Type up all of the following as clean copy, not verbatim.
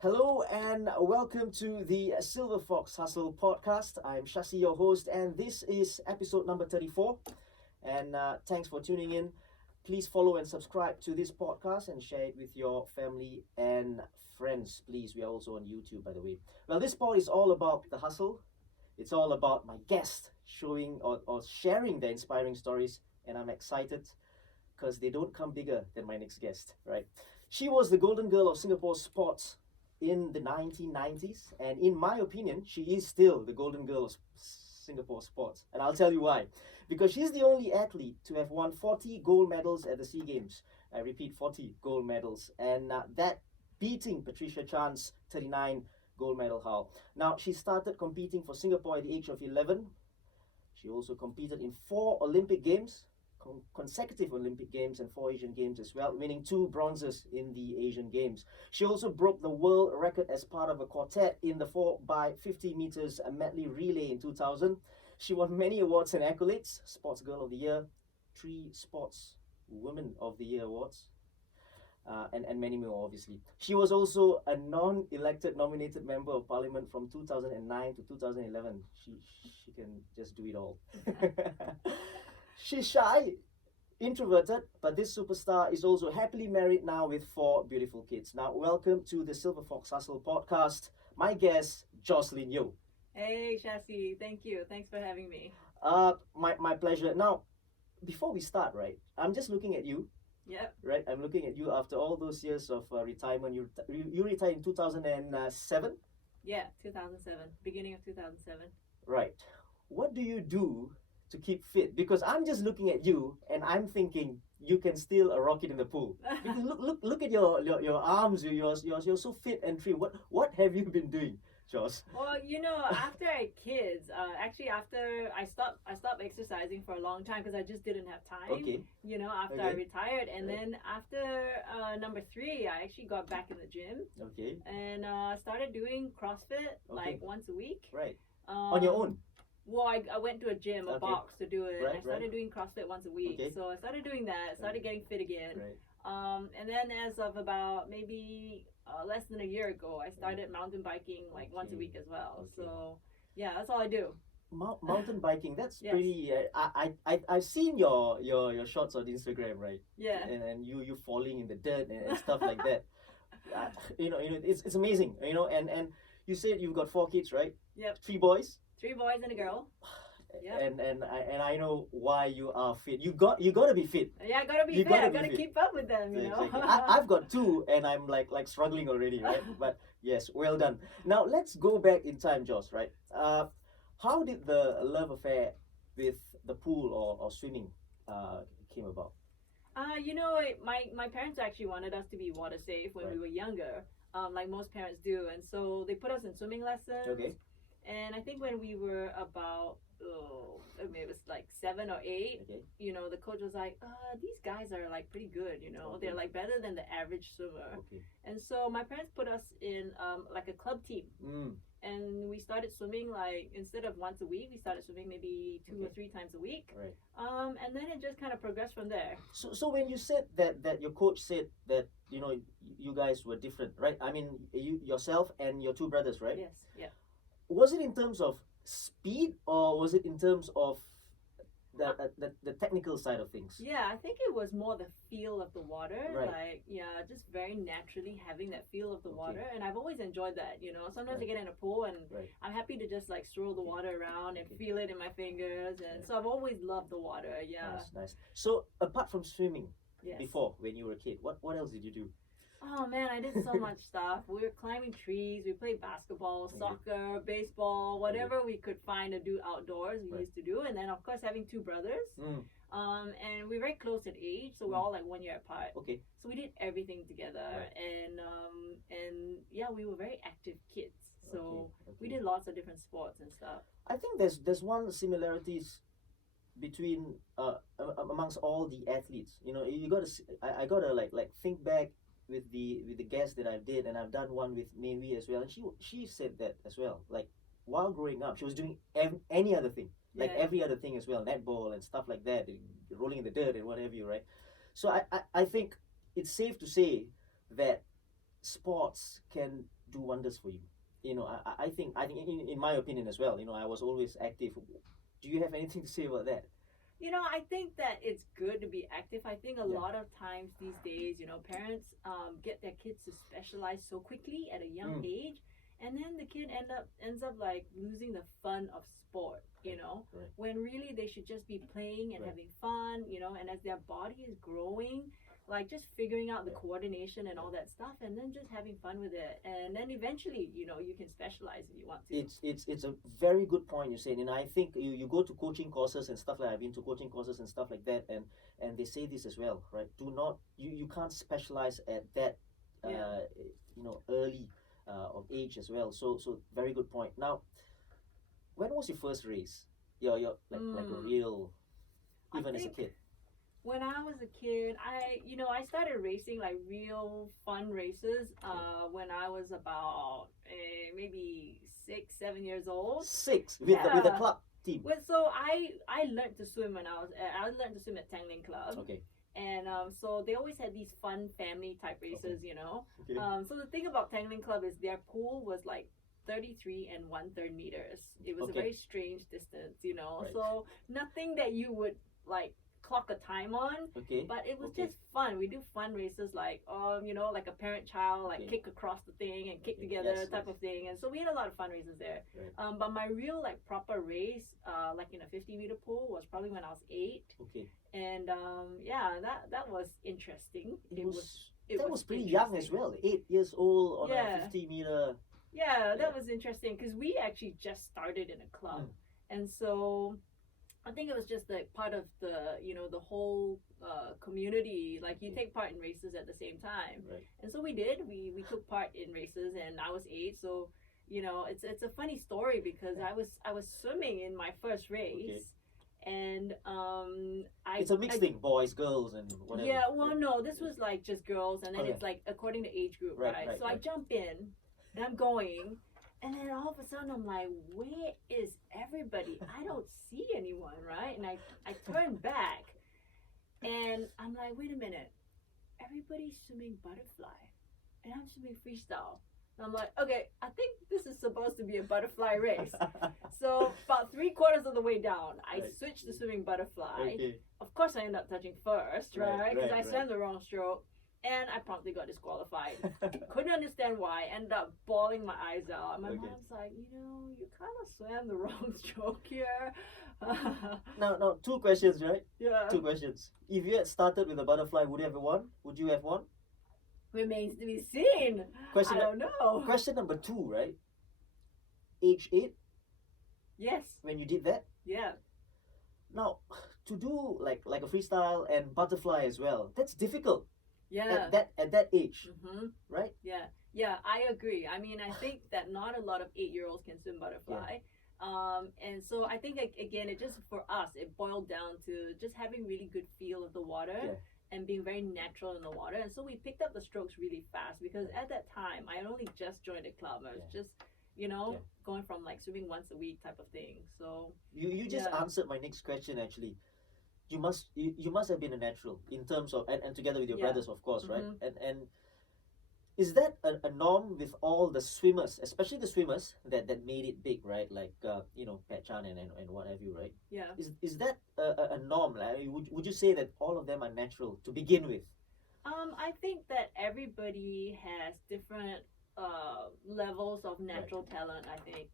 Hello and welcome to the Silverfox Hustle podcast. I'm Shashi, your host, and this is episode number 34. And thanks for tuning in. Please follow and subscribe to this podcast and share it with your family and friends. Please, we are also on YouTube, by the way. Well, this pod is all about the hustle. It's all about my guests showing or sharing their inspiring stories, and I'm excited because they don't come bigger than my next guest, right? She was the golden girl of Singapore sports in the 1990s, and in my opinion, she is still the golden girl of Singapore sports. And I'll tell you why. Because she's the only athlete to have won 40 gold medals at the SEA Games. I repeat, 40 gold medals. And that beating Patricia Chan's 39 gold medal haul. Now, she started competing for Singapore at the age of 11. She also competed in 4 Olympic Games, consecutive Olympic Games, and 4 Asian Games as well, winning 2 bronzes in the Asian Games. She also broke the world record as part of a quartet in the 4x50 meters medley relay in 2000. She won many awards and accolades: Sports Girl of the Year, 3 Sports Women of the Year awards, and many more, obviously. She was also a non-elected nominated member of parliament from 2009 to 2011. She can just do it all. She's shy, introverted, but this superstar is also happily married now with 4 beautiful kids. Now, welcome to the Silverfox Hustle podcast. My guest, Joscelin Yeo. Hey, Shashi, thank you. Thanks for having me. My pleasure. Now, before we start, right, I'm just looking at you. Yep. Right, I'm looking at you after all those years of retirement. You retired in 2007. Yeah, 2007, beginning of 2007. Right. What do you do to keep fit? Because I'm just looking at you and I'm thinking you can still rock it in the pool. Because look at your arms. You're so fit and trim. What have you been doing, Joss? Well, after I had kids, actually after I stopped exercising for a long time because I just didn't have time. Okay. After I Okay. retired, and Right. then after number 3, I actually got back in the gym Okay. and started doing CrossFit like once a week. Right. Um, On your own. Well, I went to a gym, a Okay. box to do it. Right, I started right. doing CrossFit once a week. Okay. So I started doing that, started getting fit again. Right. And then as of about maybe less than a year ago, I started mountain biking like once a Okay. week as well. Okay. So yeah, that's all I do. Mountain biking. That's Yes. pretty. I've seen your shots on Instagram, right? Yeah. And you falling in the dirt and stuff like that. Uh, it's amazing. And you said you've got 4 kids, right? Yep. 3 boys. 3 boys and a girl. Yep. And I know why you are fit. You got to be fit. Yeah, I gotta be You fit. gotta I be gotta fit. keep up with them, Exactly. I've got 2 and I'm like struggling already, right? But yes, well done. Now let's go back in time, Joss, right? How did the love affair with the pool or swimming came about? My parents actually wanted us to be water safe when we were younger, like most parents do, and so they put us in swimming lessons. Okay. And I think when we were about, it was like 7 or 8, Okay. the coach was like, these guys are like pretty good, Okay. they're like better than the average swimmer. Okay. And so my parents put us in like a club team. Mm. And we started swimming like, instead of once a week, we started swimming maybe 2 or 3 times a week. Right. And then it just kind of progressed from there. So when you said that your coach said that you guys were different, right? I mean, yourself and your 2 brothers, right? Yes, yeah. Was it in terms of speed or was it in terms of the technical side of things? Yeah, I think it was more the feel of the water. Right. Like, yeah, just very naturally having that feel of the Okay. water. And I've always enjoyed that, Sometimes I Right. get in a pool and Right. I'm happy to just like swirl the water around and Okay. feel it in my fingers. And Yeah. so I've always loved the water, yeah. Nice. So apart from swimming, Yes. before when you were a kid, what else did you do? Oh man, I did so much stuff. We were climbing trees, we played basketball, Okay. soccer, baseball, whatever we could find to do outdoors, we Right. used to do. And then of course having 2 brothers. Mm. And we're very close in age, so we're all like 1 year apart. Okay. So we did everything together, Right. and yeah, we were very active kids. So Okay. we did lots of different sports and stuff. I think there's one similarities between amongst all the athletes. You got to I got to like think back with the guests that I've did, and I've done one with Maywe as well, and she said that as well. Like while growing up, she was doing any other thing, like Yeah. every other thing as well, netball and stuff like that, rolling in the dirt and what have you, right? So I think it's safe to say that sports can do wonders for you. I think in my opinion as well. I was always active. Do you have anything to say about that? I think that it's good to be active. I think a lot of times these days, parents get their kids to specialize so quickly at a young age, and then the kid ends up like losing the fun of sport. Right. When really they should just be playing and Right. having fun. And as their body is growing, like just figuring out the coordination and all that stuff, and then just having fun with it, and then eventually, you can specialize if you want to. It's a very good point you're saying, and I think you go to coaching courses and stuff like I've been to coaching courses and stuff like that, and they say this as well, right? Do not you can't specialize at that early of age as well. So very good point. Now, when was your first race? Your like a real, even as a kid. When I was a kid, I started racing like real fun races when I was about maybe 6, 7 years old. 6 with the club team. So I learned to swim when I learned to swim at Tanglin Club. Okay. And so they always had these fun family type races, Okay. So the thing about Tanglin Club is their pool was like 33 and 1/3 meters. It was a very strange distance, Right. So nothing that you would like clock a time on, Okay. but it was just fun. We do fun races like like a parent child like kick across the thing and kick together type of thing, and so we had a lot of fun races there. Right. But my real like proper race like in a 50-meter pool was probably when I was 8. Okay. And that was interesting. That was pretty young as well. 8 years old on a 50-meter. That was interesting because we actually just started in a club, and so I think it was just like part of the the whole community. Like you take part in races at the same time, Right. and so we did. We took part in races, and I was 8, so it's a funny story because I was swimming in my first race. And it's a mixed thing, boys, girls, and whatever. Yeah, well, no, this was like just girls, and then it's like according to age group, right? So I jump in, and I'm going, and then all of a sudden I'm like, where is everybody? I don't see anyone, right? And I turn back, and I'm like, wait a minute, everybody's swimming butterfly, and I'm swimming freestyle. And I'm like, okay, I think this is supposed to be a butterfly race. So about 3/4 of the way down, I switched to swimming butterfly. Okay. Of course, I ended up touching first, right? Because I right. swam the wrong stroke, and I promptly got disqualified. Couldn't understand why. Ended up bawling my eyes out. And my mom's like, you kind of swam the wrong stroke here. Now, 2 questions, right? Yeah. 2 questions. If you had started with a butterfly, would you have won? Would you have won? Remains to be seen. I don't know. Question number 2, right? Age 8? Yes. When you did that? Yeah. Now, to do like a freestyle and butterfly as well, that's difficult. Yeah. At that age, right? Yeah, I agree. I mean, I think that not a lot of 8-year-olds can swim butterfly. And so I think again, it just for us, it boiled down to just having really good feel of the water and being very natural in the water. And so we picked up the strokes really fast because at that time I had only just joined a club. I was just going from like swimming once a week type of thing. So you just answered my next question actually. You must have been a natural in terms of and together with your brothers, of course, right? And is that a norm with all the swimmers, especially the swimmers that made it big, right? Like Pat Chan and what have you, right? Yeah. Is that a norm? Like, would you say that all of them are natural to begin with? I think that everybody has different levels of natural talent, I think,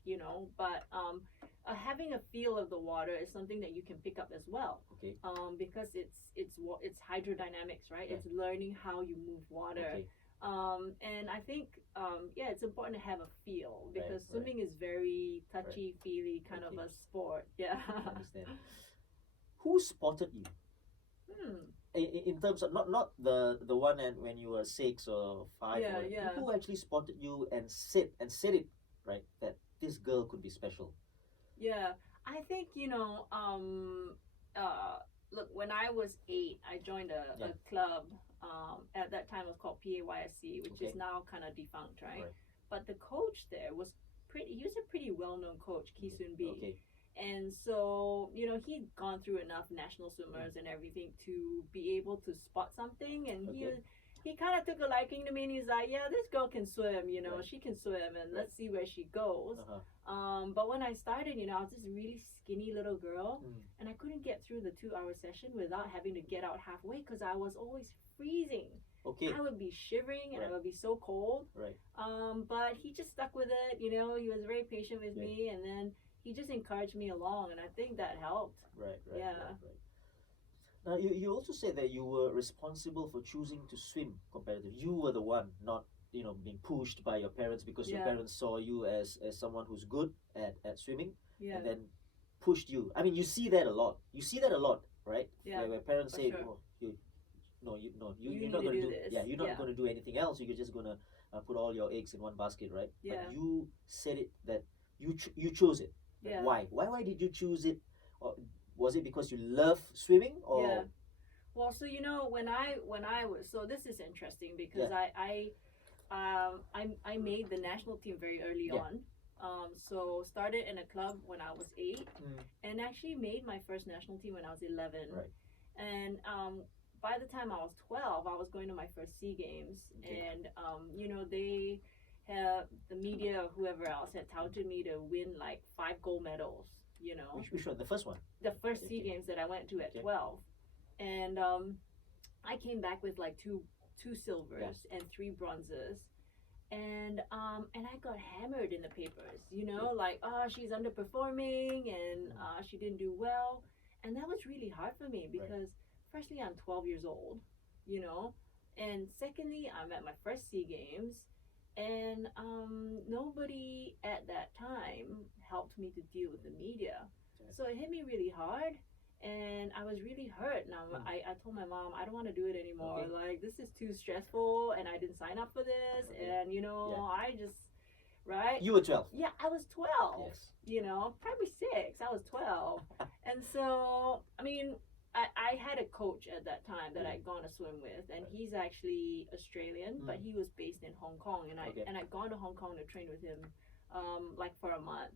but having a feel of the water is something that you can pick up as well. Okay. Because it's hydrodynamics, right? It's learning how you move water. Okay. And I think it's important to have a feel because swimming is very touchy feely kind of a sport. Yeah. I understand. Who spotted you? In terms of not the one when you were 6 or 5, who actually spotted you and said it right that this girl could be special? Yeah, I think look, when I was 8, I joined a club. At that time it was called PAYSC, which is now kind of defunct, right? But the coach there was he was a pretty well-known coach, Ki Soon Bee. Okay. And so, he'd gone through enough national swimmers and everything to be able to spot something. And he kind of took a liking to me, and he's like, yeah, this girl can swim, you know, she can swim, and let's see where she goes. But when I started, you know, I was this really skinny little girl, and I couldn't get through the 2-hour session without having to get out halfway because I was always freezing. I would be shivering and I would be so cold. But he just stuck with it, you know, he was very patient with me, and then he just encouraged me along, and I think that helped. Right. Now, you also said that you were responsible for choosing to swim competitively. You were the one, not, you know, being pushed by your parents because your parents saw you as someone who's good at swimming and then pushed you. I mean, you see that a lot. Right? Where parents say, oh, you're not going to do this. Yeah, you're not going to do anything else. You're just going to put all your eggs in one basket, right? But you said it that you chose it. Why? Why did you choose it? Or was it because you love swimming, or? Well, so you know, when I was, so this is interesting because I made the national team very early on. So started in a club when I was 8, and actually made my first national team when I was 11. And by the time I was 12, I was going to my first SEA Games, and you know, they have the media or whoever else had touted me to win like 5 gold medals. You know, which one? The first one? The first SEA Games that I went to at 12, and I came back with like two silvers and 3 bronzes, and I got hammered in the papers. You know, like, oh, she's underperforming, and she didn't do well, and that was really hard for me because firstly, I'm 12 years old, you know, and secondly, I'm at my first SEA Games. And nobody at that time helped me to deal with the media. So it hit me really hard, and I was really hurt. And I told my mom, I don't want to do it anymore. Like, this is too stressful, and I didn't sign up for this. And, you know, I just, right? You were 12. Yeah, I was 12. Yes. You know, probably 6. I was 12. And so, I mean, I had a coach at that time that I'd gone to swim with, and he's actually Australian, but he was based in Hong Kong, and I'd gone to Hong Kong to train with him, like for a month,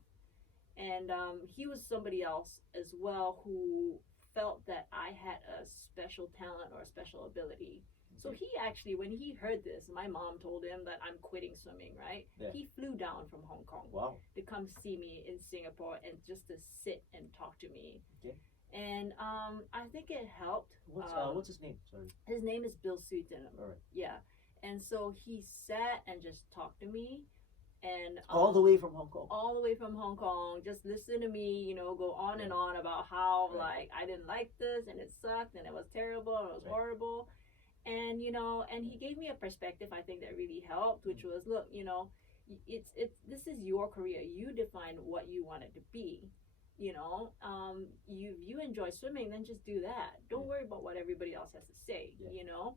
and he was somebody else as well who felt that I had a special talent or a special ability. So he actually, when he heard this, my mom told him that I'm quitting swimming, right? He flew down from Hong Kong to come see me in Singapore and just to sit and talk to me. And I think it helped. What's his name? Sorry. His name is Bill Sutton. All right. Yeah. And so he sat and just talked to me, and all the way from Hong Kong. All the way from Hong Kong, just listen to me, you know, go on and on about how like I didn't like this, and it sucked, and it was terrible, and it was horrible, and you know, and he gave me a perspective I think that really helped, which was, look, you know, it's this is your career. You define what you want it to be. You know, you enjoy swimming, then just do that. Don't worry about what everybody else has to say, you know.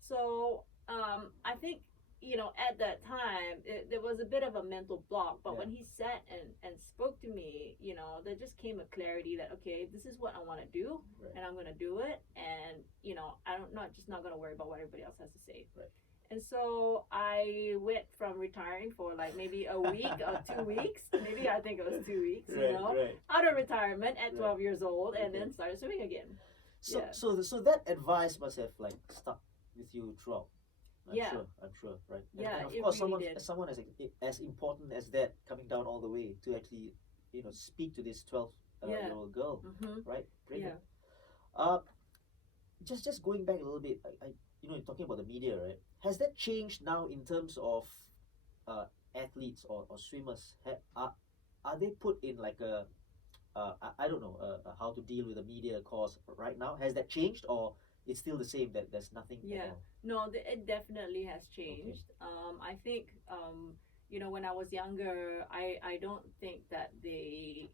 So I think, you know, at that time, there was a bit of a mental block. But when he sat and spoke to me, you know, there just came a clarity that, okay, this is what I want to do, and I'm going to do it. And, you know, I'm not going to worry about what everybody else has to say. And so I went from retiring for like maybe a week or 2 weeks, maybe I think it was 2 weeks, you know, out of retirement at 12 years old, and then started swimming again. So that advice must have like stuck with you throughout. I'm sure, right? And of course, really someone as important as that coming down all the way to actually, you know, speak to this 12-year-old girl, right? Brilliant. Just going back a little bit, I you know, you're talking about the media, right? Has that changed now in terms of athletes or swimmers? Are they put in like a I don't know how to deal with the media course right now? Has that changed, or it's still the same, that there's nothing? No, it definitely has changed. I think you know, when I was younger, I don't think that they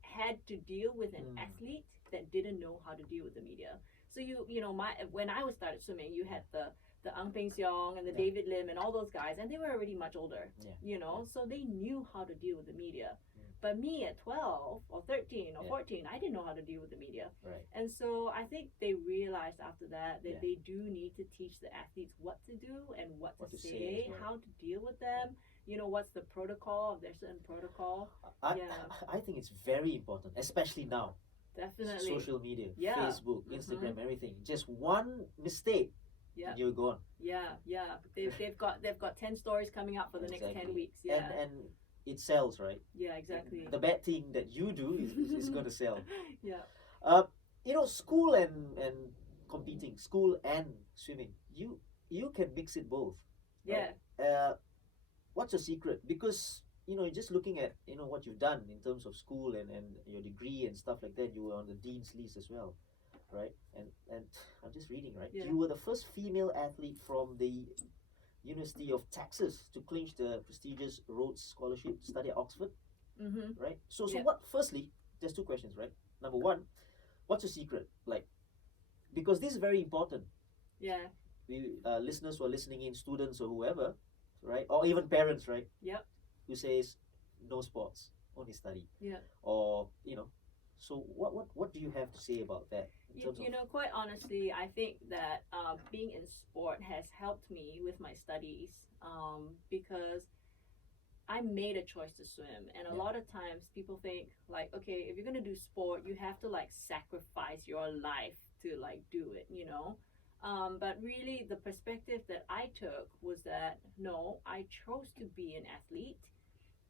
had to deal with an athlete that didn't know how to deal with the media. So you know, when I was started swimming, you had the Untitled Chapter and the David Lim and all those guys, and they were already much older, you know, so they knew how to deal with the media. But me at 12 or 13 or 14, I didn't know how to deal with the media. And so I think they realized after that they do need to teach the athletes what to do and what to say, how to deal with them. You know, what's the protocol, if there's certain protocol. I think it's very important, especially now. Definitely. Social media, Facebook, Instagram, everything. Just one mistake, Yeah. And you're gone. Yeah. They've got 10 stories coming out for the next 10 weeks. Yeah. And it sells, right? Yeah, exactly. The bad thing that you do is going to sell. Yeah. School and competing, school and swimming, you can mix it both. Right? Yeah. What's your secret? Because just looking at what you've done in terms of school and your degree and stuff like that, you were on the dean's list as well, right? And I'm just reading, right? Yeah. You were the first female athlete from the University of Texas to clinch the prestigious Rhodes Scholarship to study at Oxford, right? So what? Firstly, there's two questions, right? Number one, what's your secret? Like, because this is very important. Yeah. We listeners who are listening in, students or whoever, right? Or even parents, right? Yep. Who says no sports, only study. Yeah. Or so what do you have to say about that? Quite honestly, I think that being in sport has helped me with my studies because I made a choice to swim, and a lot of times people think like, okay, if you're gonna do sport, you have to like sacrifice your life to like do it, but really the perspective that I took was that no, I chose to be an athlete,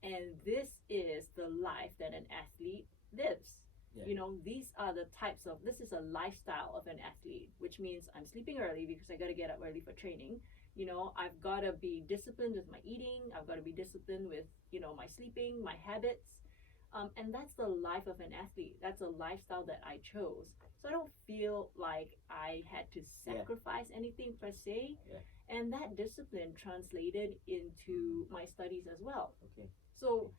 and this is the life that an athlete lives. This is a lifestyle of an athlete, which means I'm sleeping early because I got to get up early for training. I've got to be disciplined with my eating. I've got to be disciplined with, my sleeping, my habits. And that's the life of an athlete. That's a lifestyle that I chose. So I don't feel like I had to sacrifice anything per se. Yeah. And that discipline translated into my studies as well. Okay. So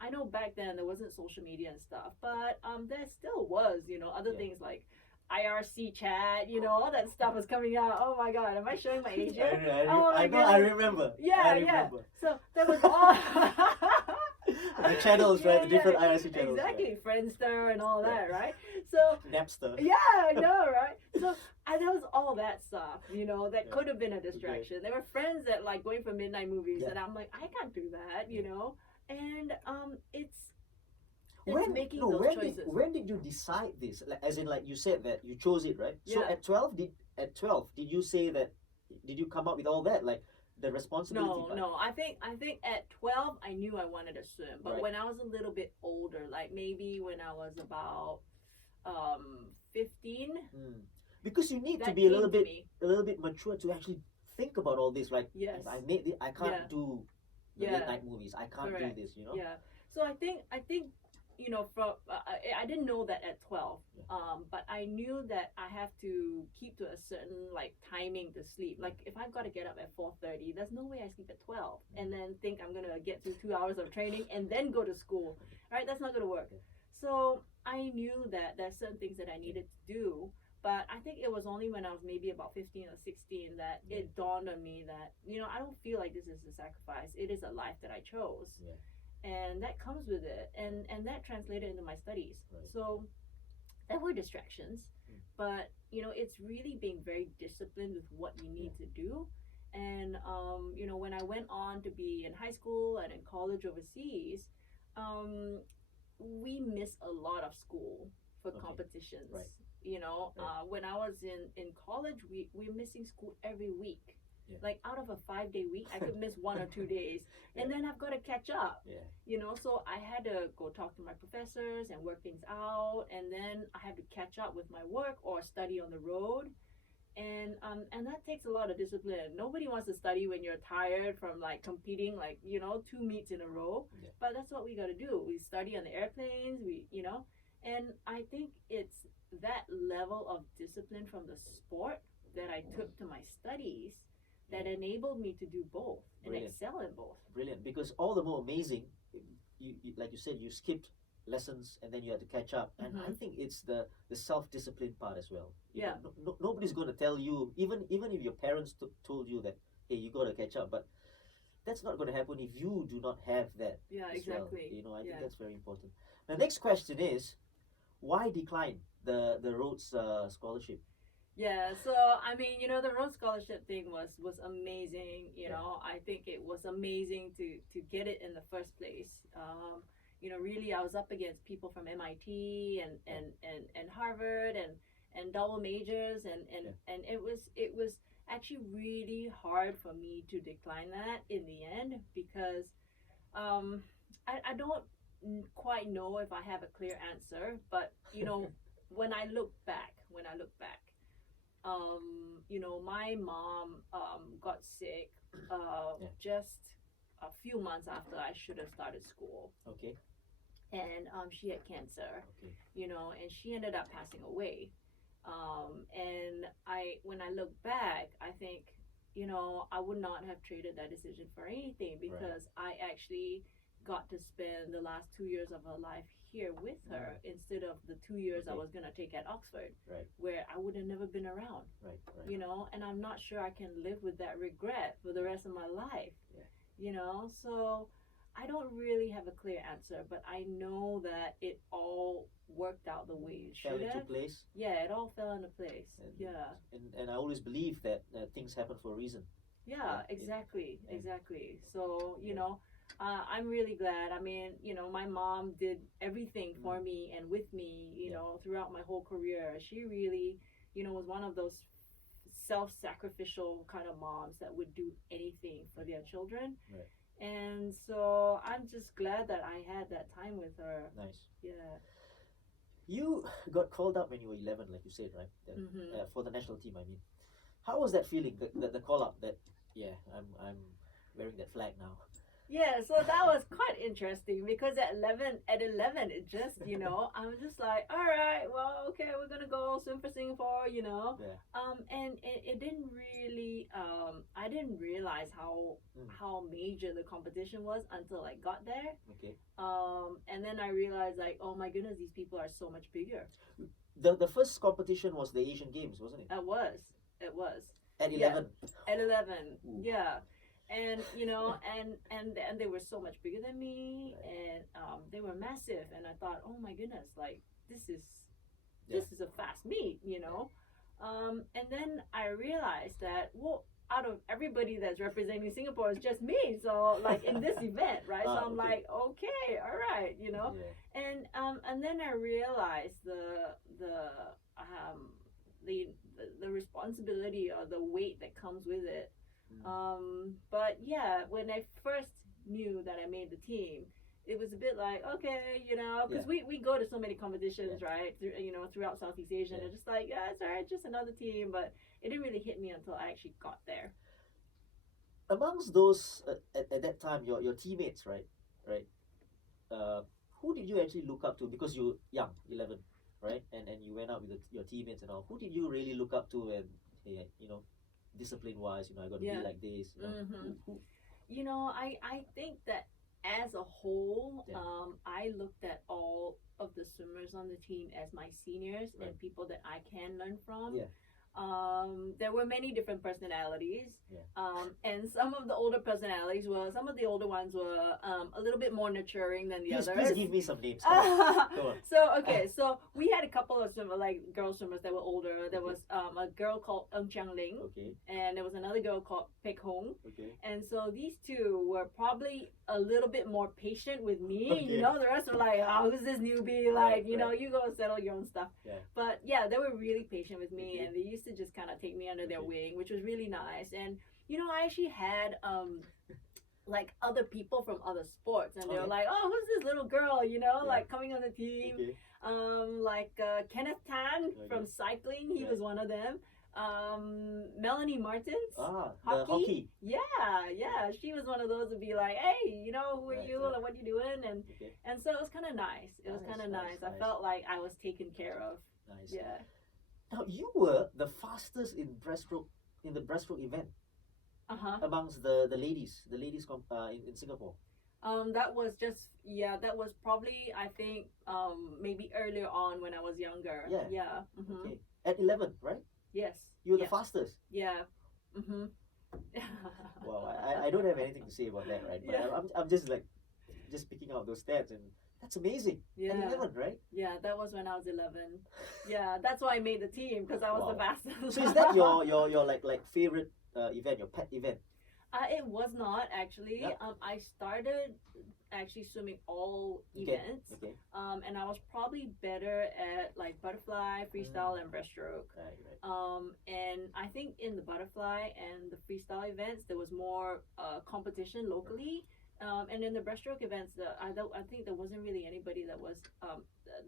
I know back then there wasn't social media and stuff, but there still was, other things like IRC chat, all that stuff was coming out. Oh my God, am I showing my age here? I remember. Yeah, yeah. So there was all the channels, right? The different IRC channels. Exactly, right? Friendster and all that, right? So Napster. Yeah, I know, right? So there was all that stuff, that could have been a distraction. There were friends that like going for midnight movies, and I'm like, I can't do that, And it's making those choices. When did you decide this? Like, as in, like you said that you chose it, right? So at 12, did you say that? Did you come up with all that, like the responsibility? No. I think at 12 I knew I wanted to swim, but when I was a little bit older, like maybe when I was about 15. Because you need to be a little bit mature to actually think about all this. Like, yes, I can't do the midnight movies. I can't do this. Yeah. So I think from I didn't know that at 12, but I knew that I have to keep to a certain like timing to sleep. Like if I've got to get up at 4:30, there's no way I sleep at 12 and then think I'm gonna get through 2 hours of training and then go to school. Right? That's not gonna work. So I knew that there's certain things that I needed to do. But I think it was only when I was maybe about 15 or 16 that it dawned on me that, I don't feel like this is a sacrifice. It is a life that I chose. Yeah. And that comes with it. And that translated into my studies. Right. So there were distractions. But, it's really being very disciplined with what you need to do. And, when I went on to be in high school and in college overseas, we missed a lot of school for competitions. Right. When I was in college, we're missing school every week. Yeah. Like out of a 5-day week, I could miss 1 or 2 days, and then I've got to catch up. Yeah. So I had to go talk to my professors and work things out, and then I had to catch up with my work or study on the road, and that takes a lot of discipline. Nobody wants to study when you're tired from like competing, like 2 meets in a row. Yeah. But that's what we got to do. We study on the airplanes. And I think it's that level of discipline from the sport that I took to my studies that enabled me to do both and excel in both. Brilliant, because all the more amazing, you like you said, you skipped lessons and then you had to catch up, and I think it's the self-discipline part as well. Nobody's going to tell you, even if your parents told you that, hey, you got to catch up, but that's not going to happen if you do not have that. Yeah, exactly. Well. I think that's very important. The next question is, why decline the Rhodes scholarship? Yeah, so I mean, the Rhodes Scholarship thing was amazing. I think it was amazing to get it in the first place. Really, I was up against people from MIT and Harvard and double majors, and it was actually really hard for me to decline that in the end because I don't quite know if I have a clear answer, but you know, when I look back, you know, my mom got sick just a few months after I should have started school. Okay. And she had cancer. Okay. You know, and she ended up passing away. And when I look back, I think, you know, I would not have traded that decision for anything because I actually got to spend the last 2 years of her life here with her instead of the 2 years I was going to take at Oxford, where I would have never been around, you know, and I'm not sure I can live with that regret for the rest of my life, you know, so I don't really have a clear answer, but I know that it all worked out the way it should have. Fell into place? Yeah, it all fell into place, And I always believe that things happen for a reason. Yeah, exactly. So, you know, I'm really glad. I mean, you know, my mom did everything for me and with me, you know, throughout my whole career. She really, you know, was one of those self-sacrificial kind of moms that would do anything for their children. And so I'm just glad that I had that time with her. Nice. Yeah. You got called up when you were 11, like you said, right? For the national team, I mean. How was that feeling, the call up that, I'm wearing that flag now? Yeah, so that was quite interesting because at 11, it just, you know, I was just like, all right, well, okay, we're going to go swim for Singapore, you know. And it didn't really, I didn't realize how major the competition was until I got there. Okay. And then I realized, like, oh my goodness, these people are so much bigger. The first competition was the Asian Games, wasn't it? It was. At 11? Yeah, at 11, yeah. And you know, and they were so much bigger than me, and they were massive. And I thought, oh my goodness, like this is a fast meet, you know. And then I realized that out of everybody that's representing Singapore, it's just me. So like in this event, right? So I'm like, okay, all right, you know. And then I realized the responsibility or the weight that comes with it. But yeah, when I first knew that I made the team, it was a bit like, okay, you know, because we go to so many competitions, right, throughout Southeast Asia, and it's just like, yeah, it's all right, just another team, but it didn't really hit me until I actually got there. Amongst those, at that time, your teammates, right, who did you actually look up to? Because you're young, 11, right, and you went out with your teammates and all. Who did you really look up to and, you know, discipline wise, you know, I got to be like this, you know. You know, I think that as a whole, I looked at all of the swimmers on the team as my seniors and people that I can learn from. There were many different personalities, and some of the older ones were a little bit more nurturing than the others. Please give me some names. So we had a couple of girl swimmers that were older. There was a girl called Ling, and there was another girl called Pek Hong. And so these two were probably a little bit more patient with me. You know, the rest were like, oh, who's this newbie? Like, you know, you go settle your own stuff. But yeah, they were really patient with me, and they used to just kind of take me under their wing, which was really nice. And you know, I actually had like other people from other sports, and they were like, oh, who's this little girl, you know, like coming on the team. Like Kenneth Tan from cycling, he was one of them. Melanie Martins, hockey. Yeah, she was one of those who'd be like, hey, you know, who are you, like, what you doing? And so it was kind of nice. Nice. I felt like I was taken care of. Yeah. Now you were the fastest in the breaststroke event. Amongst the ladies in Singapore. That was probably, I think, maybe earlier on when I was younger. Okay. At 11, right? Yes. You were the fastest. Wow, I don't have anything to say about that, right? But I'm just picking out those stats, and that's amazing. At 11, right? Yeah, that was when I was 11. Yeah, that's why I made the team, because I was the fastest. So is that your like favorite event, your pet event? It was not actually. Yep. I started actually swimming all events. Okay. And I was probably better at like butterfly, freestyle, and breaststroke. Right. And I think in the butterfly and the freestyle events, there was more competition locally. And in the breaststroke events, I think there wasn't really anybody that was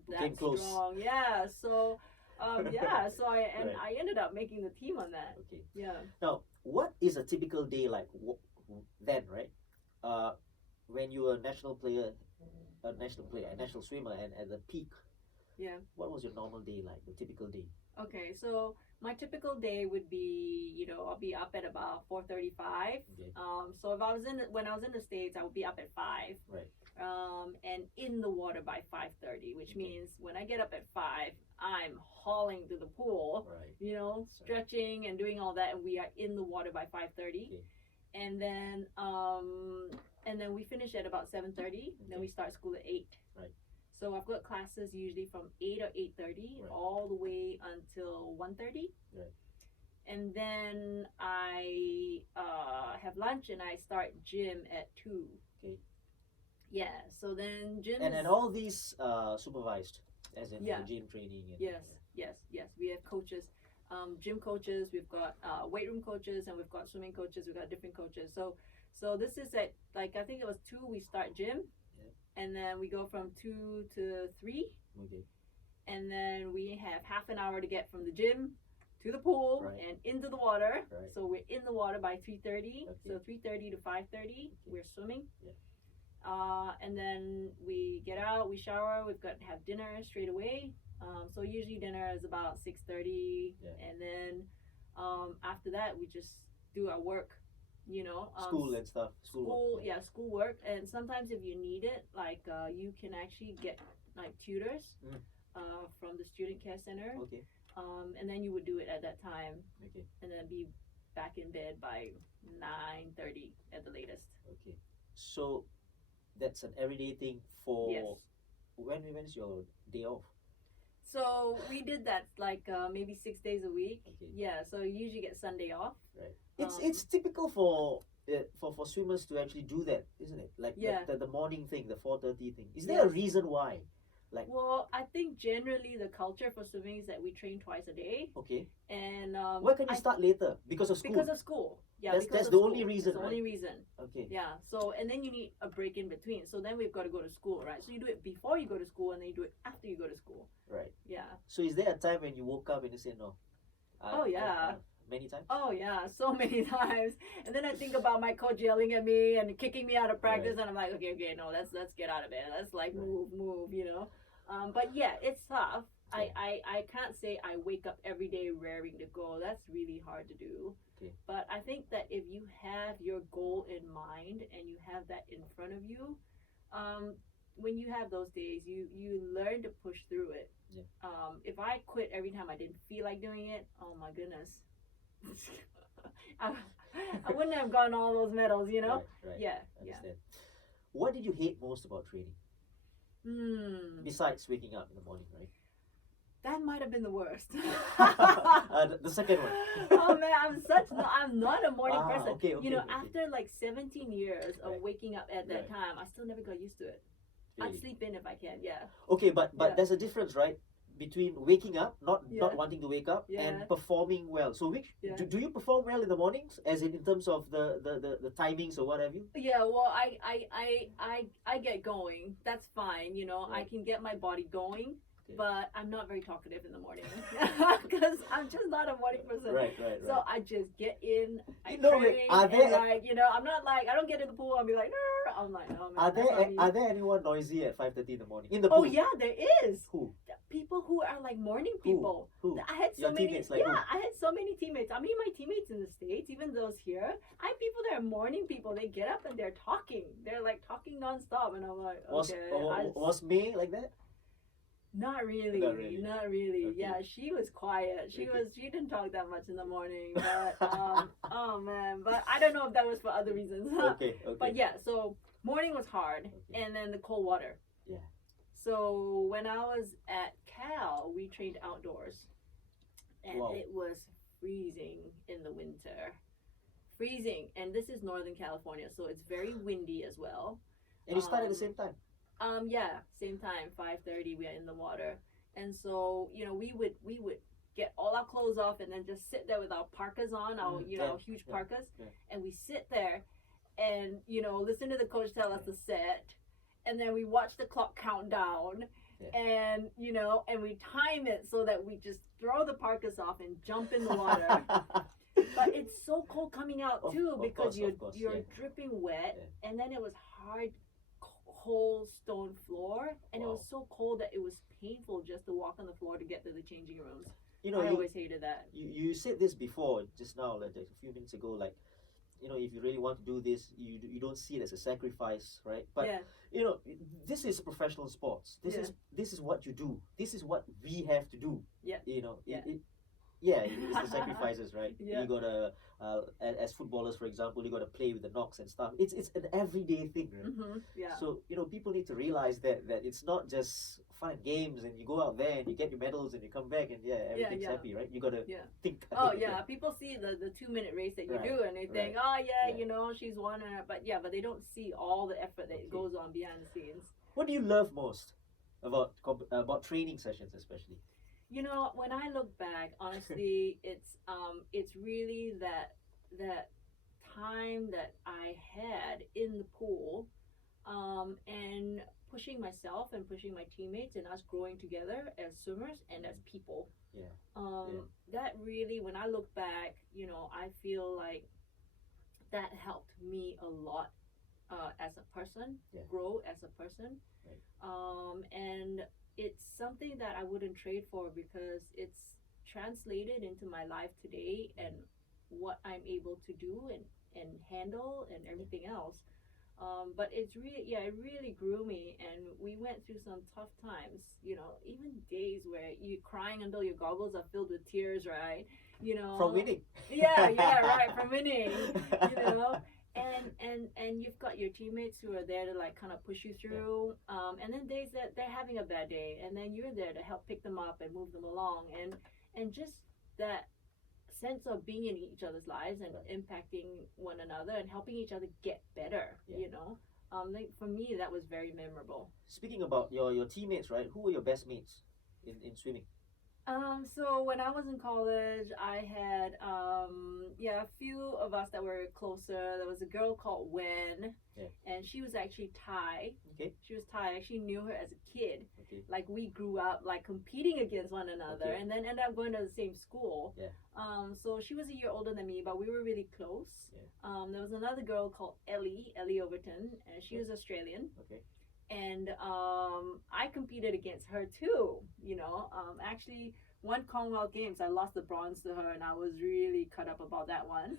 that strong. Yeah. So. So I ended up making the team on that. Okay. Yeah. Now, what is a typical day like then, right? When you were a national swimmer, and at the peak. Yeah. What was your normal day like? The typical day. Okay, so my typical day would be, I'll be up at about 4:35. Okay. So if when I was in the States, I would be up at 5. Right. And in the water by 5:30, which means when I get up at 5, I'm hauling to the pool, right. Stretching and doing all that, and we are in the water by 5:30. Okay. And then we finish at about 7:30. Okay. Then we start school at 8. Right. So I've got classes usually from 8 or 8:30 all the way until 1:30. Right. And then I have lunch and I start gym at 2. Okay. Yeah. So then gym. And all these supervised, as in gym training. And, Yes. We have coaches, gym coaches. We've got weight room coaches, and we've got swimming coaches. We've got different coaches. So this is at like I think it was 2. We start gym. And then we go from 2 to 3. Okay. And then we have half an hour to get from the gym to the pool and into the water. Right. So we're in the water by 3:30. Okay. So 3:30 to 5:30, we're swimming. Yeah. And then we get out, we shower, we've got to have dinner straight away. So usually dinner is about 6:30, and then after that we just do our work. School and stuff. School work, and sometimes if you need it, like you can actually get like tutors from the student care center. Okay. And then you would do it at that time. Okay. And then be back in bed by 9:30 at the latest. Okay. So that's an everyday thing for. Yes. When's your day off? So we did that like maybe 6 days a week. Okay. Yeah. So you usually get Sunday off. Right. It's typical for swimmers to actually do that, isn't it? Like the morning thing, the 4:30 thing. Is there a reason why? Like. Well, I think generally the culture for swimming is that we train twice a day. Okay. And why can't you start later? Because of school. Because of school. Yeah. That's the only reason. That's the only reason. Okay. Yeah. So and then you need a break in between. So then we've got to go to school, right? So you do it before you go to school, and then you do it after you go to school. Right. Yeah. So is there a time when you woke up and you say no? Many times? Oh yeah, so many times. And then I think about my coach yelling at me and kicking me out of practice, and I'm like, okay, no, let's get out of it. Let's like move, But yeah, it's tough. Yeah. I can't say I wake up every day raring to go. That's really hard to do. Okay. But I think that if you have your goal in mind and you have that in front of you, when you have those days, you learn to push through it. Yeah. If I quit every time I didn't feel like doing it, oh my goodness. I wouldn't have gotten all those medals, Right. Yeah. Understand. What did you hate most about training? Besides waking up in the morning, right? That might have been the worst. The second one. Oh man, I'm not a morning person. Okay, after like 17 years of waking up at that time, I still never got used to it. Really? I'd sleep in if I can, yeah. Okay, but there's a difference, right? Between waking up, not wanting to wake up, and performing well. So do you perform well in the mornings, as in terms of the timings or what have you? Yeah, well, I get going. That's fine, I can get my body going. Okay. But I'm not very talkative in the morning because I'm just not a morning person. Right. So I just get in, I train, and I'm not like, I don't get in the pool and be like, Rrr. I'm like, oh man. Are there anyone noisy at 5:30 in the morning in the pool? Oh yeah, there is. Who? People who are like morning people. Who? I had so many. Teammates, like I had so many teammates. I mean, my teammates in the States, even those here, I have people that are morning people. They get up and they're talking. They're like talking nonstop, and I'm like, okay. Was May like that? Not really. Okay. Yeah, she was quiet. She didn't talk that much in the morning. But oh man, but I don't know if that was for other reasons. Okay. But yeah, so morning was hard, and then the cold water. Yeah. So when I was at Cal, we trained outdoors, and it was freezing in the winter. freezing, and this is Northern California, so it's very windy as well. And you start at the same time? Yeah, same time, 5:30. We are in the water, and so we would get all our clothes off and then just sit there with our parkas on, our huge parkas, and we sit there, and listen to the coach tell us to set, and then we watch the clock count down. And and we time it so that we just throw the parkas off and jump in the water. But it's so cold coming out too, because you're dripping wet, and then it was hard, cold stone floor, and it was so cold that it was painful just to walk on the floor to get to the changing rooms. I always hated that. You said this before just now, like a few minutes ago, like if you really want to do this, you don't see it as a sacrifice, right? But this is professional sports. This is what you do. This is what we have to do. It's the sacrifices, right? You gotta, as footballers, for example, you gotta play with the knocks and stuff. It's an everyday thing, right? So people need to realize that it's not just fun and games, and you go out there and you get your medals and you come back and everything's happy, right? You gotta think. People see the 2-minute race that you do and they think, she's won, but they don't see all the effort that goes on behind the scenes. What do you love most about training sessions, especially? When I look back, honestly, it's really that time that I had in the pool, and pushing myself and pushing my teammates and us growing together as swimmers and as people. That really, when I look back, I feel like that helped me a lot as a person, grow as a person, and it's something that I wouldn't trade for, because it's translated into my life today and what I'm able to do and handle and everything else. But it's really, it really grew me, and we went through some tough times, even days where you're crying until your goggles are filled with tears, right? From winning. Right, from winning, And you've got your teammates who are there to like kind of push you through, and then days that they're having a bad day, and then you're there to help pick them up and move them along, and just that sense of being in each other's lives and impacting one another and helping each other get better. Like for me, that was very memorable. Speaking about your teammates, right? Who were your best mates in swimming? So when I was in college, I had a few of us that were closer. There was a girl called Wen, and she was actually Thai. She was Thai. I actually knew her as a kid. Like we grew up like competing against one another, and then ended up going to the same school. So she was a year older than me, but we were really close. There was another girl called Ellie Overton, and she was Australian. And I competed against her too, actually one Commonwealth Games I lost the bronze to her, and I was really cut up about that one.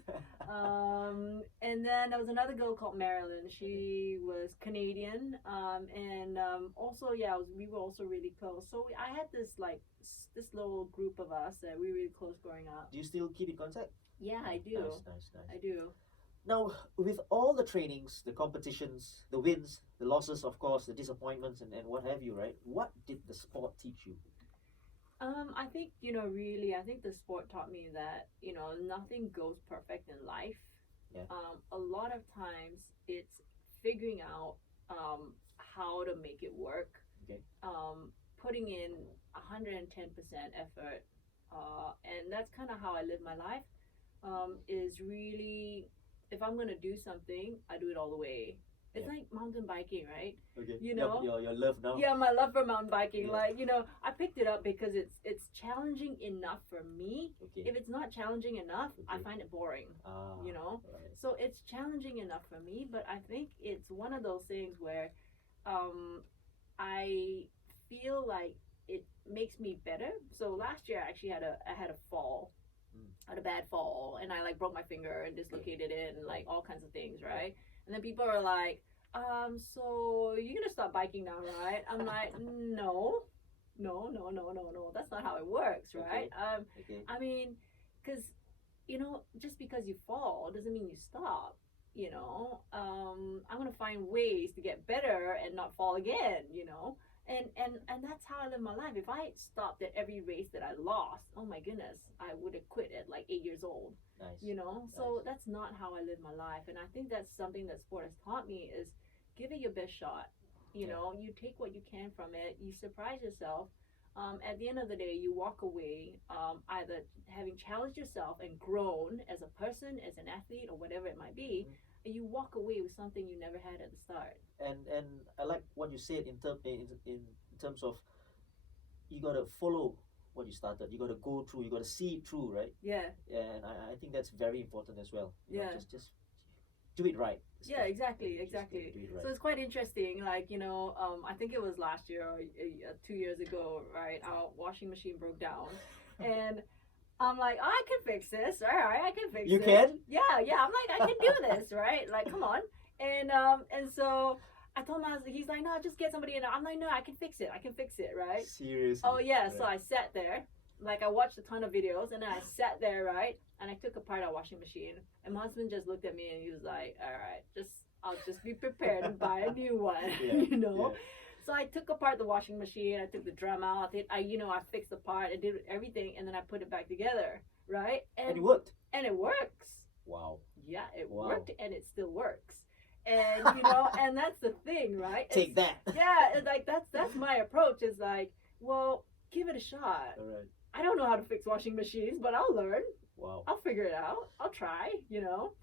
And then there was another girl called Marilyn. She was Canadian, and also we were also really close. So I had this little group of us that we were really close growing up. Do you still keep in contact? Yeah, I do. Nice. I do. Now, with all the trainings, the competitions, the wins, the losses, of course, the disappointments, and what have you, right? What did the sport teach you? I think, really, I think the sport taught me that, nothing goes perfect in life. A lot of times it's figuring out how to make it work, putting in 110% effort, and that's kind of how I live my life, is really, if I'm going to do something, I do it all the way. It's like mountain biking, right? Your love now. Yeah, my love for mountain biking. Like, I picked it up because it's challenging enough for me. If it's not challenging enough, I find it boring. So it's challenging enough for me, but I think it's one of those things where I feel like it makes me better. So last year I actually had a fall. I had a bad fall, and I like broke my finger and dislocated it and like all kinds of things, right? And then people are like, so you're gonna stop biking now, right? I'm like, no, that's not how it works, right? I mean, because just because you fall doesn't mean you stop. I'm gonna find ways to get better and not fall again, And that's how I live my life. If I stopped at every race that I lost, oh my goodness, I would have quit at like 8 years old. Nice. You know, Nice. so that's not how I live my life. And I think that's something that sport has taught me is give it your best shot. You know, you take what you can from it. You surprise yourself. At the end of the day, you walk away either having challenged yourself and grown as a person, as an athlete, or whatever it might be. And you walk away with something you never had at the start. And I like what you said in terms of you gotta follow what you started. You gotta go through. You gotta see it through, right? Yeah. And I think that's very important as well. You know, Yeah. just do it right. Yeah, exactly. Do it right. So it's quite interesting. Like, you know, I think it was last year or 2 years ago, right? Our washing machine broke down, and I'm like, oh, I can fix this. All right, I can fix You this. can? Yeah. I'm like, I can do this, right? Like, come on. And so I told him, he's like, no, just get somebody in. I'm like, no, I can fix it, right? Seriously. Oh yeah. Right. So I sat there, like I watched a ton of videos, and then I sat there, right? And I took apart our washing machine, and my husband just looked at me and he was like, all right, I'll just be prepared and buy a new one, you know. Yeah. So I took apart the washing machine. I took the drum out. I fixed the part. I did everything, and then I put it back together, right? And it worked. And it works. Wow. Yeah, it worked, and it still works. And you know, and that's the thing, right? Take that. Yeah, it's like that's my approach. Is like, well, give it a shot. All right. I don't know how to fix washing machines, but I'll learn. Wow. I'll figure it out. I'll try. You know.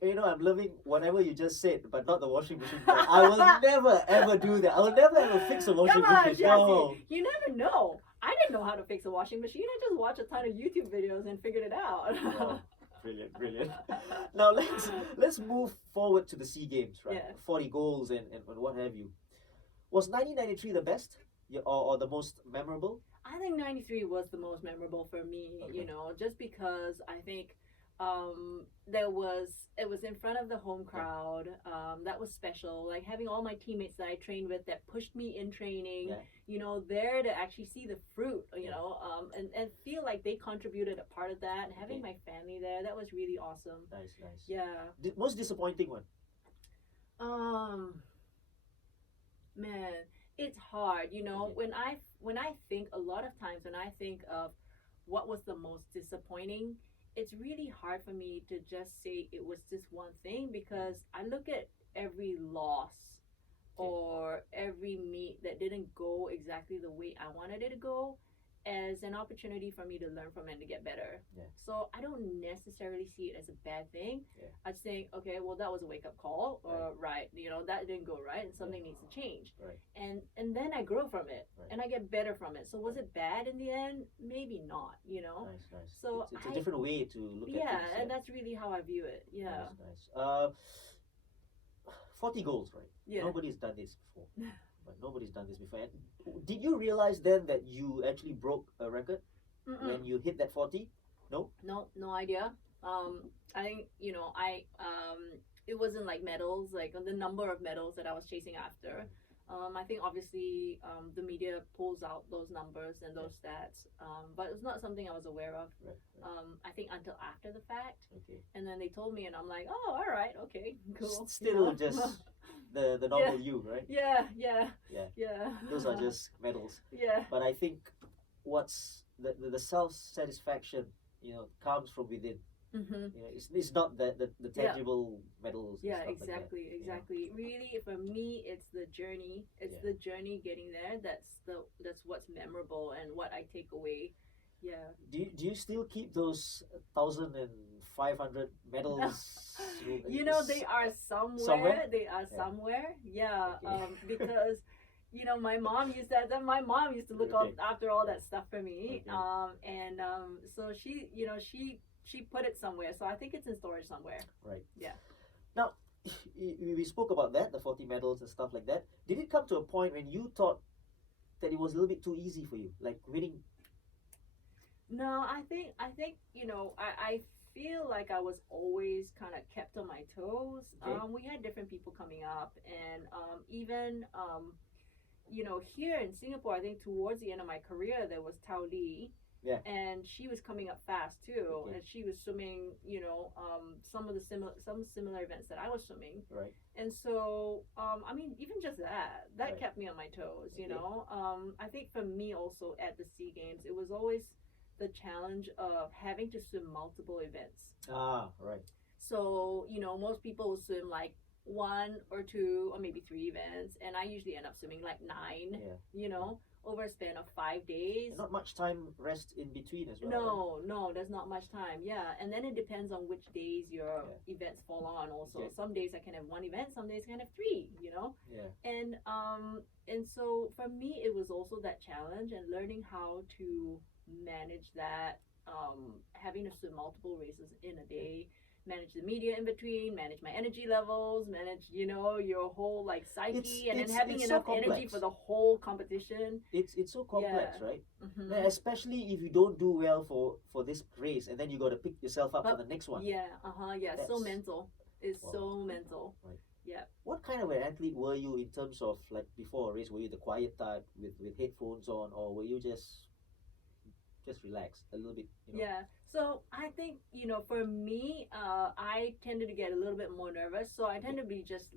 You know, I'm loving whatever you just said, but not the washing machine. I will never ever do that. I will never ever fix a washing machine. No. You never know. I didn't know how to fix a washing machine. I just watched a ton of YouTube videos and figured it out. Wow. Brilliant. Now let's move forward to the SEA Games, right? Yeah. 40 goals and what have you. Was 1993 the best, or the most memorable? I think 93 was the most memorable for me. Okay. You know, just because I think it was in front of the home crowd. That was special. Like having all my teammates that I trained with that pushed me in training, you know, there to actually see the fruit, you know, and feel like they contributed a part of that. And having my family there, that was really awesome. Nice. Yeah. Most disappointing one? Man, it's hard, you know. When I think a lot of times when I think of what was the most disappointing, it's really hard for me to just say it was this one thing, because I look at every loss or every meet that didn't go exactly the way I wanted it to go as an opportunity for me to learn from it and to get better. So I don't necessarily see it as a bad thing. I'd say, okay, well, that was a wake-up call, or you know, that didn't go right and something needs to change. And then I grow from it and I get better from it. So was it bad in the end? Maybe not, you know. Nice. So it's a different way to look at things. Yeah, and that's really how I view it. Yeah. Nice. 40 goals, right? Yeah. Nobody's done this before. Nobody's done this before. And did you realize then that you actually broke a record when you hit that 40? No? No idea. I think, you know, it wasn't like medals, like the number of medals that I was chasing after. I think obviously the media pulls out those numbers and those stats, but it's not something I was aware of. I think until after the fact. And then they told me, and I'm like, oh, all right, okay, cool. Still just the normal you, right? Yeah. Those are just medals. Yeah. But I think what's the self-satisfaction, you know, comes from within. You know, it's not the tangible medals. Yeah, and stuff exactly. Like that, Really, for me, it's the journey. It's the journey getting there. That's what's memorable and what I take away. Yeah. Do you still keep those 1,500 medals? You know, they are somewhere. They are somewhere. Yeah. Because, you know, my mom used that. My mom used to look after all that stuff for me. So she, you know, she put it somewhere. So I think it's in storage somewhere. Right. Yeah. Now, we spoke about that, the 40 medals and stuff like that. Did it come to a point when you thought that it was a little bit too easy for you, like winning? No, I think you know, I feel like I was always kind of kept on my toes. We had different people coming up, and even you know, here in Singapore, I think towards the end of my career there was Tao Li, Yeah. And she was coming up fast too, Okay. and she was swimming, some similar events that I was swimming. Right. And so, I mean, even just that Right. kept me on my toes, Okay. I think for me also at the SEA Games, it was always the challenge of having to swim multiple events. Right. So, most people will swim like one or two or maybe three events, and I usually end up swimming like 9, over a span of 5 days. And not much time rest in between as well. No, there's not much time. Yeah, and then it depends on which days your events fall on. Also, Okay. some days I can have one event, some days I can have 3. Yeah. And so for me, it was also that challenge and learning how to manage that. Having to swim multiple races in a day, manage the media in between, manage my energy levels, manage your whole like psyche, and then having enough energy for the whole competition. It's so complex, right? Mm-hmm. Especially if you don't do well for this race, and then you got to pick yourself up for the next one. Yeah, so mental. It's so mental. Right. Yeah. What kind of an athlete were you in terms of like before a race? Were you the quiet type with headphones on, or were you just relaxed a little bit? Yeah. So I think for me, I tended to get a little bit more nervous. So I tend to be just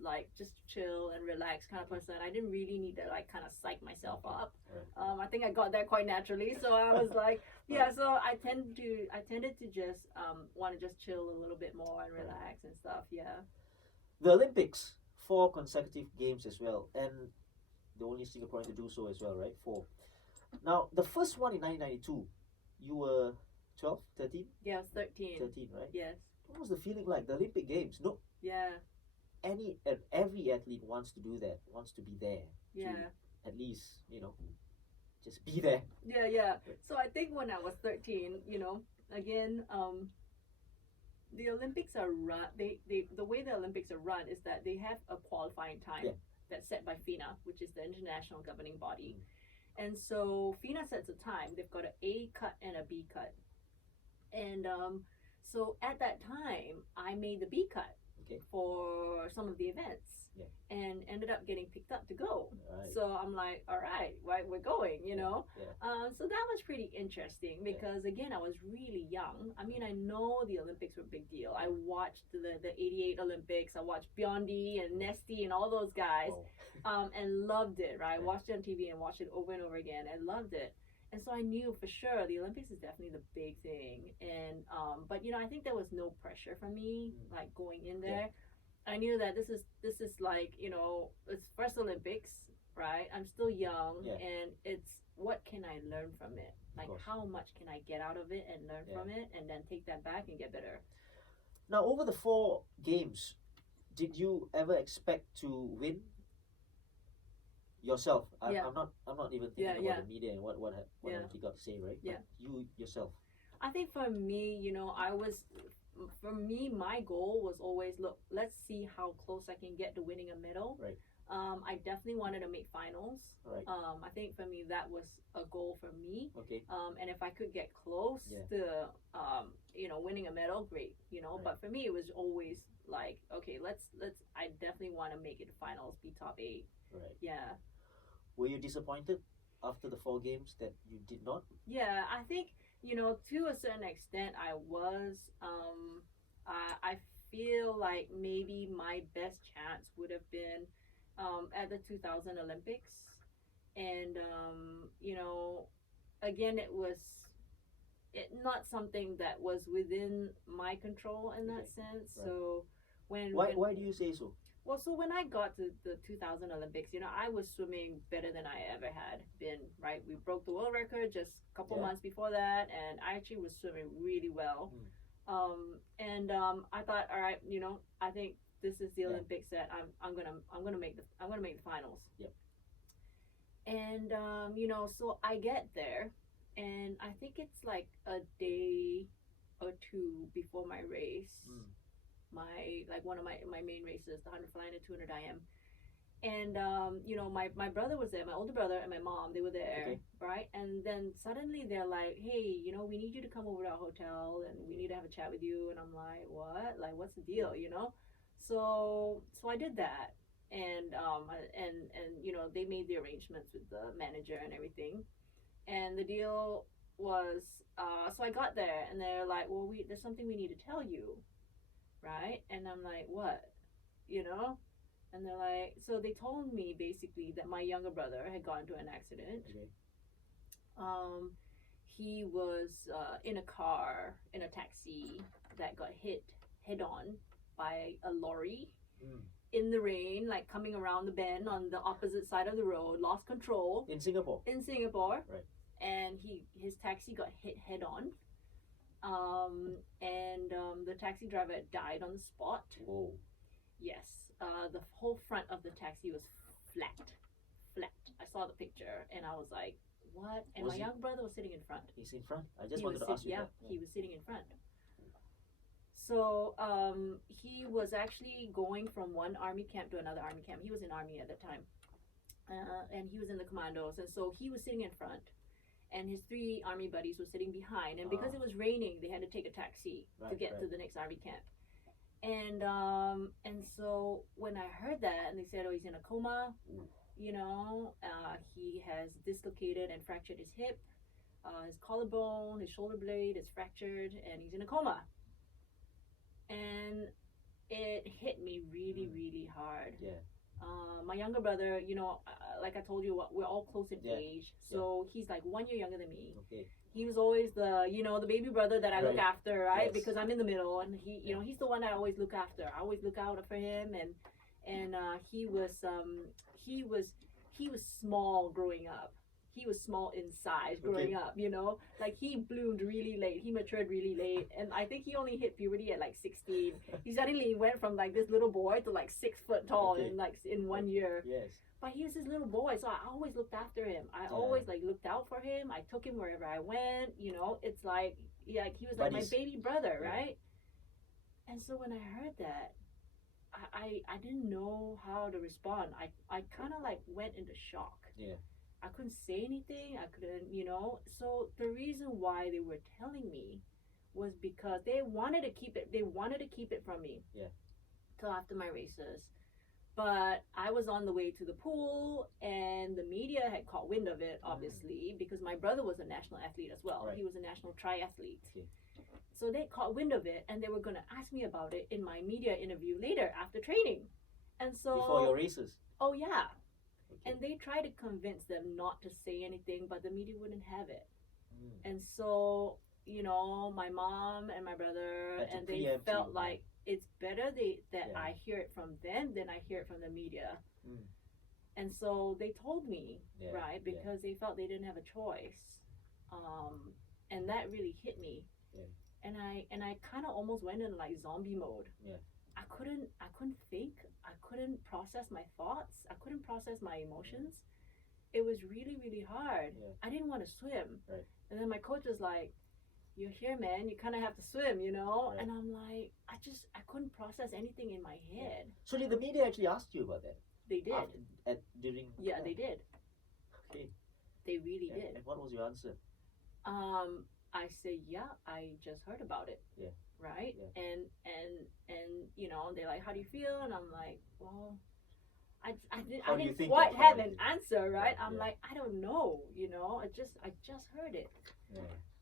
chill and relaxed kind of person. I didn't really need to like kind of psych myself up. Right. I think I got there quite naturally. So I was like, yeah. So I tended to just want to just chill a little bit more and relax and stuff. Yeah. The Olympics, 4 consecutive games as well, and the only Singaporean to do so as well, right? 4. Now the first one in 1992, you were 12, 13? Yeah, I was 13. 13, right? Yes. What was the feeling like? The Olympic Games. No. Yeah. Every athlete wants to do that. Wants to be there. Yeah. To at least just be there. Yeah. So I think when I was 13, again, the Olympics are run. The way the Olympics are run is that they have a qualifying time that's set by FINA, which is the international governing body. And so FINA sets a time. They've got an A cut and a B cut. And so at that time, I made the B cut for some of the events and ended up getting picked up to go. Right. So I'm like, all right, we're going, So that was pretty interesting because, again, I was really young. I mean, I know the Olympics were a big deal. I watched the 88 Olympics. I watched Biondi and Nesty and all those guys and loved it, right? I watched it on TV and watched it over and over again and loved it. And so I knew for sure the Olympics is definitely the big thing. And but I think there was no pressure for me like going in there. I knew that this is like it's first Olympics, right? I'm still young, and it's what can I learn from it? Like how much can I get out of it and learn from it, and then take that back and get better. Now, over the 4 games, did you ever expect to win? Yourself, I'm not even thinking about the media and what you got to say, right? Yeah. But you yourself. I think for me, my goal was always let's see how close I can get to winning a medal. Right. I definitely wanted to make finals. Right. I think for me that was a goal for me. Okay. And if I could get close to winning a medal, great. Right. But for me it was always like, okay, let's I definitely want to make it to finals, be top 8. Right. Yeah. Were you disappointed after the 4 games that you did not? Yeah, I think to a certain extent I was. I feel like maybe my best chance would have been at the 2000 Olympics, and again it was not something that was within my control in that sense. Right. So why do you say so? Well, so when I got to the 2000 Olympics, I was swimming better than I ever had been, right? We broke the world record just a couple months before that, and I actually was swimming really well. I thought, all right, I think this is the Olympics that I'm gonna make the finals. Yep. And so I get there, and I think it's like a day or 2 before my race. One of my main races, the 100 fly and the 200 IM. And my brother was there, my older brother and my mom, they were there, right? And then suddenly they're like, hey, we need you to come over to our hotel and we need to have a chat with you. And I'm like, what? Like, what's the deal, So I did that. And they made the arrangements with the manager and everything. And the deal was, so I got there and they're like, well, there's something we need to tell you, right? And I'm like, what? You know? And they're like, so they told me basically that my younger brother had gotten into an accident. Okay. He was in a car, in a taxi that got hit head on by a lorry in the rain, like coming around the bend on the opposite side of the road, lost control. In Singapore? In Singapore. Right. And his taxi got hit head on. And the taxi driver died on the spot. Whoa. Yes. The whole front of the taxi was flat. I saw the picture and I was like, what? And my young brother was sitting in front. He's in front? I just wanted to ask you that. Yeah, he was sitting in front. So he was actually going from one army camp to another army camp. He was in army at the time. And he was in the commandos. And so he was sitting in front. And his 3 army buddies were sitting behind. And because it was raining, they had to take a taxi to get to the next army camp. And so when I heard that, and they said, oh, he's in a coma, you know, he has dislocated and fractured his hip, his collarbone, his shoulder blade is fractured, and he's in a coma. And it hit me really, really hard. Yeah. My younger brother, you know, like I told you, we're all close in age. So he's like 1 year younger than me. Okay. He was always the, you know, the baby brother that I look after, right? Yes. Because I'm in the middle, and he, you know, he's the one I always look after. I always look out for him, and he was small growing up. He was small in size growing up, you know, like he bloomed really late. He matured really late, and I think he only hit puberty at like 16. He suddenly went from like this little boy to like 6 foot tall in 1 year. Yes. But he was this little boy, so I always looked after him. I always like looked out for him. I took him wherever I went. You know, it's like he was like my baby brother, right? And so when I heard that, I didn't know how to respond. I kind of like went into shock. Yeah. I couldn't say anything. I couldn't, you know. So the reason why they were telling me was because they wanted to keep it. They wanted to keep it from me. Yeah. Till after my races. But I was on the way to the pool, and the media had caught wind of it, obviously, because my brother was a national athlete as well. Right. He was a national triathlete. Okay. So they caught wind of it, and they were going to ask me about it in my media interview later after training. And so before your races? Oh, yeah. Okay. And they tried to convince them not to say anything, but the media wouldn't have it. And so, you know, my mom and my brother, and they felt like it's better that I hear it from them than I hear it from the media. And so they told me, right, because they felt they didn't have a choice. And that really hit me. And I kind of almost went in like zombie mode. I couldn't think. I couldn't process my thoughts. I couldn't process my emotions. It was really, really hard. I didn't want to swim. Right. And then my coach was like, you're here, man. You kind of have to swim, you know? Right. And I'm like, I couldn't process anything in my head. So did the media actually ask you about that? They did. During... Yeah, they did. Okay. They really did. And what was your answer? I said, yeah, I just heard about it. Yeah. Right? Yeah. And you know, they're like, how do you feel? And I'm like, well, I didn't quite have an answer, right? I'm like, I don't know, you know, I just heard it. Yeah.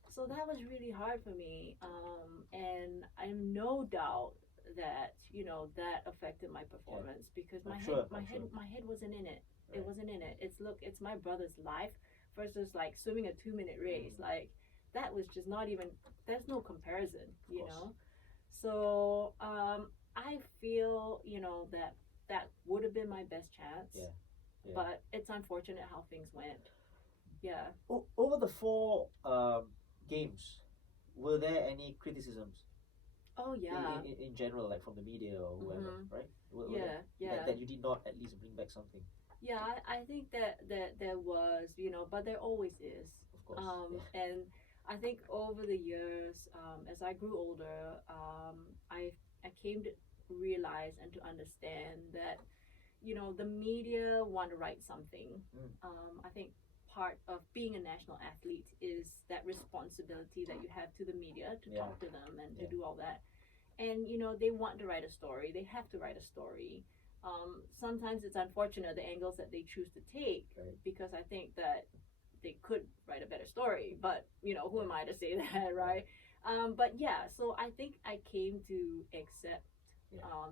So that was really hard for me. And I have no doubt that, you know, that affected my performance because my head wasn't in it. Right. It wasn't in it. It's my brother's life versus like swimming a 2-minute race. Like that was just not even, there's no comparison, you know? So I feel, you know, that would have been my best chance. Yeah. But it's unfortunate how things went. Yeah. Over the 4 games, were there any criticisms? Oh yeah. In general, like from the media or whoever, right? That you did not at least bring back something. Yeah, I think that there was, you know, but there always is. Of course. And I think over the years, as I grew older, I came to realize and to understand that, you know, the media want to write something. I think part of being a national athlete is that responsibility that you have to the media to talk to them and to do all that. And, you know, they want to write a story. They have to write a story. Sometimes it's unfortunate the angles that they choose to take because I think that they could write a better story, but who am I to say that, right? But yeah, so I think I came to accept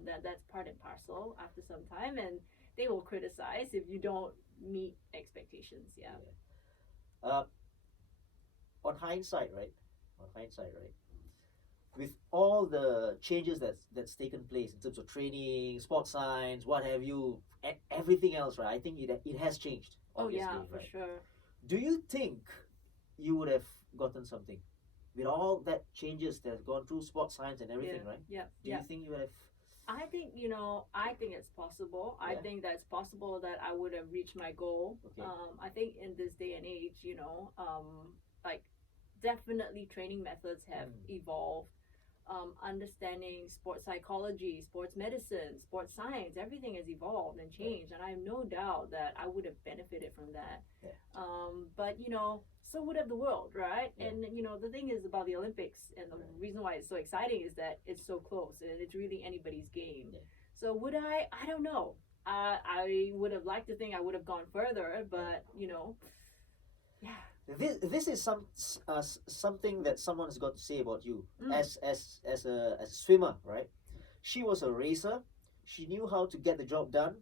that that's part and parcel after some time, and they will criticize if you don't meet expectations. On hindsight, right? With all the changes that's taken place in terms of training, sports science, what have you, everything else, right? I think it has changed. Obviously, for right? sure. Do you think you would have gotten something with all that changes that have gone through sports science and everything, right? Do you think you would have? I think it's possible. I think that's possible that I would have reached my goal. Okay. I think in this day and age, like definitely training methods have evolved. Understanding sports psychology, sports medicine, sports science, everything has evolved and changed, and I have no doubt that I would have benefited from that. But so would have the world, right? And the thing is about the Olympics, and the reason why it's so exciting is that it's so close and it's really anybody's game. So would I don't know. I would have liked to think I would have gone further, but This is something that someone has got to say about you as a swimmer, right? She was a racer. She knew how to get the job done.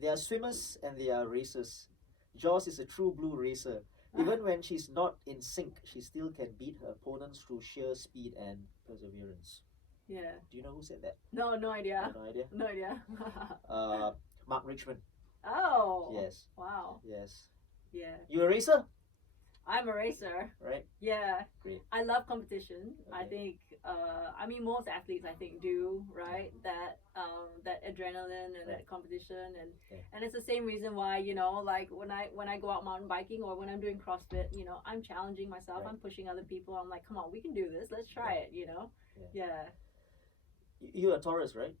There are swimmers and there are racers. Joss is a true blue racer. Even when she's not in sync, she still can beat her opponents through sheer speed and perseverance. Yeah. Do you know who said that? No idea. No idea. No idea. Mark Richmond. Oh. Yes. Wow. Yes. Yeah. You a racer? I'm a racer. Right. Yeah. Great. I love competition. Okay. I think most athletes I think do, right? That adrenaline and that competition, and it's the same reason why, like when I go out mountain biking or when I'm doing CrossFit, I'm challenging myself, I'm pushing other people. I'm like, come on, we can do this. Let's try it, Yeah. You're a Taurus, right?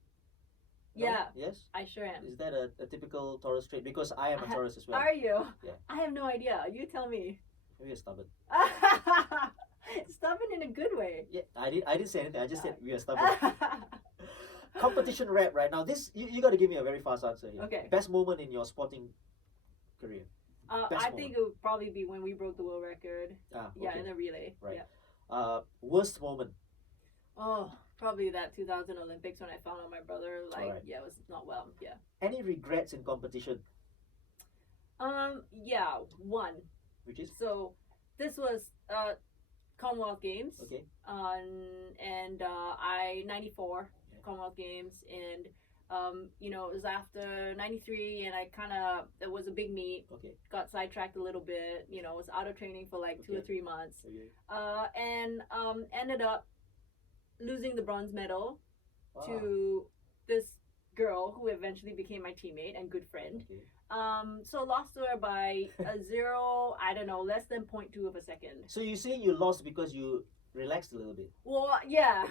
No? Yeah. Yes? I sure am. Is that a typical Taurus trait? Because I am a Taurus as well. Are you? Yeah. I have no idea. You tell me. Maybe you're stubborn. Stubborn in a good way. Yeah, I didn't say anything. I just said we are stubborn. Competition rep right now. This you got to give me a very fast answer here. Okay. Best moment in your sporting career. I think it would probably be when we broke the world record. Okay. In the relay. Right. Yeah. Worst moment. Oh, probably that 2000 Olympics when I found out my brother it was not well. Yeah. Any regrets in competition? Yeah, one. Which is? So this was Commonwealth Games. Okay. And 94 Commonwealth Games, and it was after 93, and it was a big meet. Okay. Got sidetracked a little bit, was out of training for like 2 or 3 months. Okay. And ended up losing the bronze medal Wow. to this girl who eventually became my teammate and good friend. Okay. So lost to her by less than 0.2 of a second. So you saying you lost because you relaxed a little bit? Well, yeah.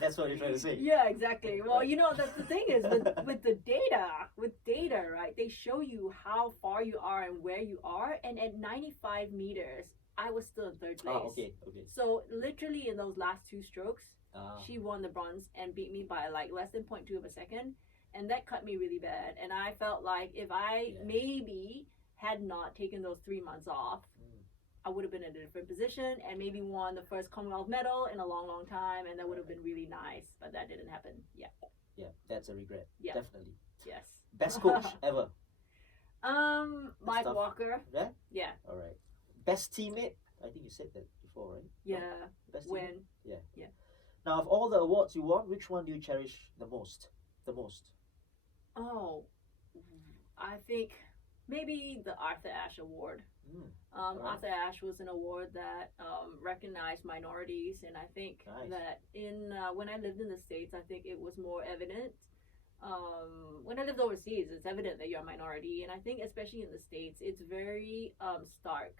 That's what you're trying to say. Yeah, exactly. Well, that's the thing is with data, right? They show you how far you are and where you are, and at 95 meters, I was still in third place. Okay. So literally in those last 2 strokes, she won the bronze and beat me by like less than 0.2 of a second. And that cut me really bad. And I felt like if I maybe had not taken those 3 months off, I would have been in a different position and maybe won the first Commonwealth medal in a long, long time. And that would have been really nice. But that didn't happen. Yeah. Yeah, that's a regret. Yeah. Definitely. Yes. Best coach ever? Mike Walker. Yeah? Yeah. All right. Best teammate? I think you said that before, right? Yeah. No? Best When? teammate? Yeah. Yeah. Now, of all the awards you won, which one do you cherish the most? Oh, I think maybe the Arthur Ashe Award. Arthur Ashe was an award that recognized minorities, and I think that when I lived in the States, I think it was more evident. When I lived overseas, it's evident that you're a minority, and I think especially in the States, it's very stark,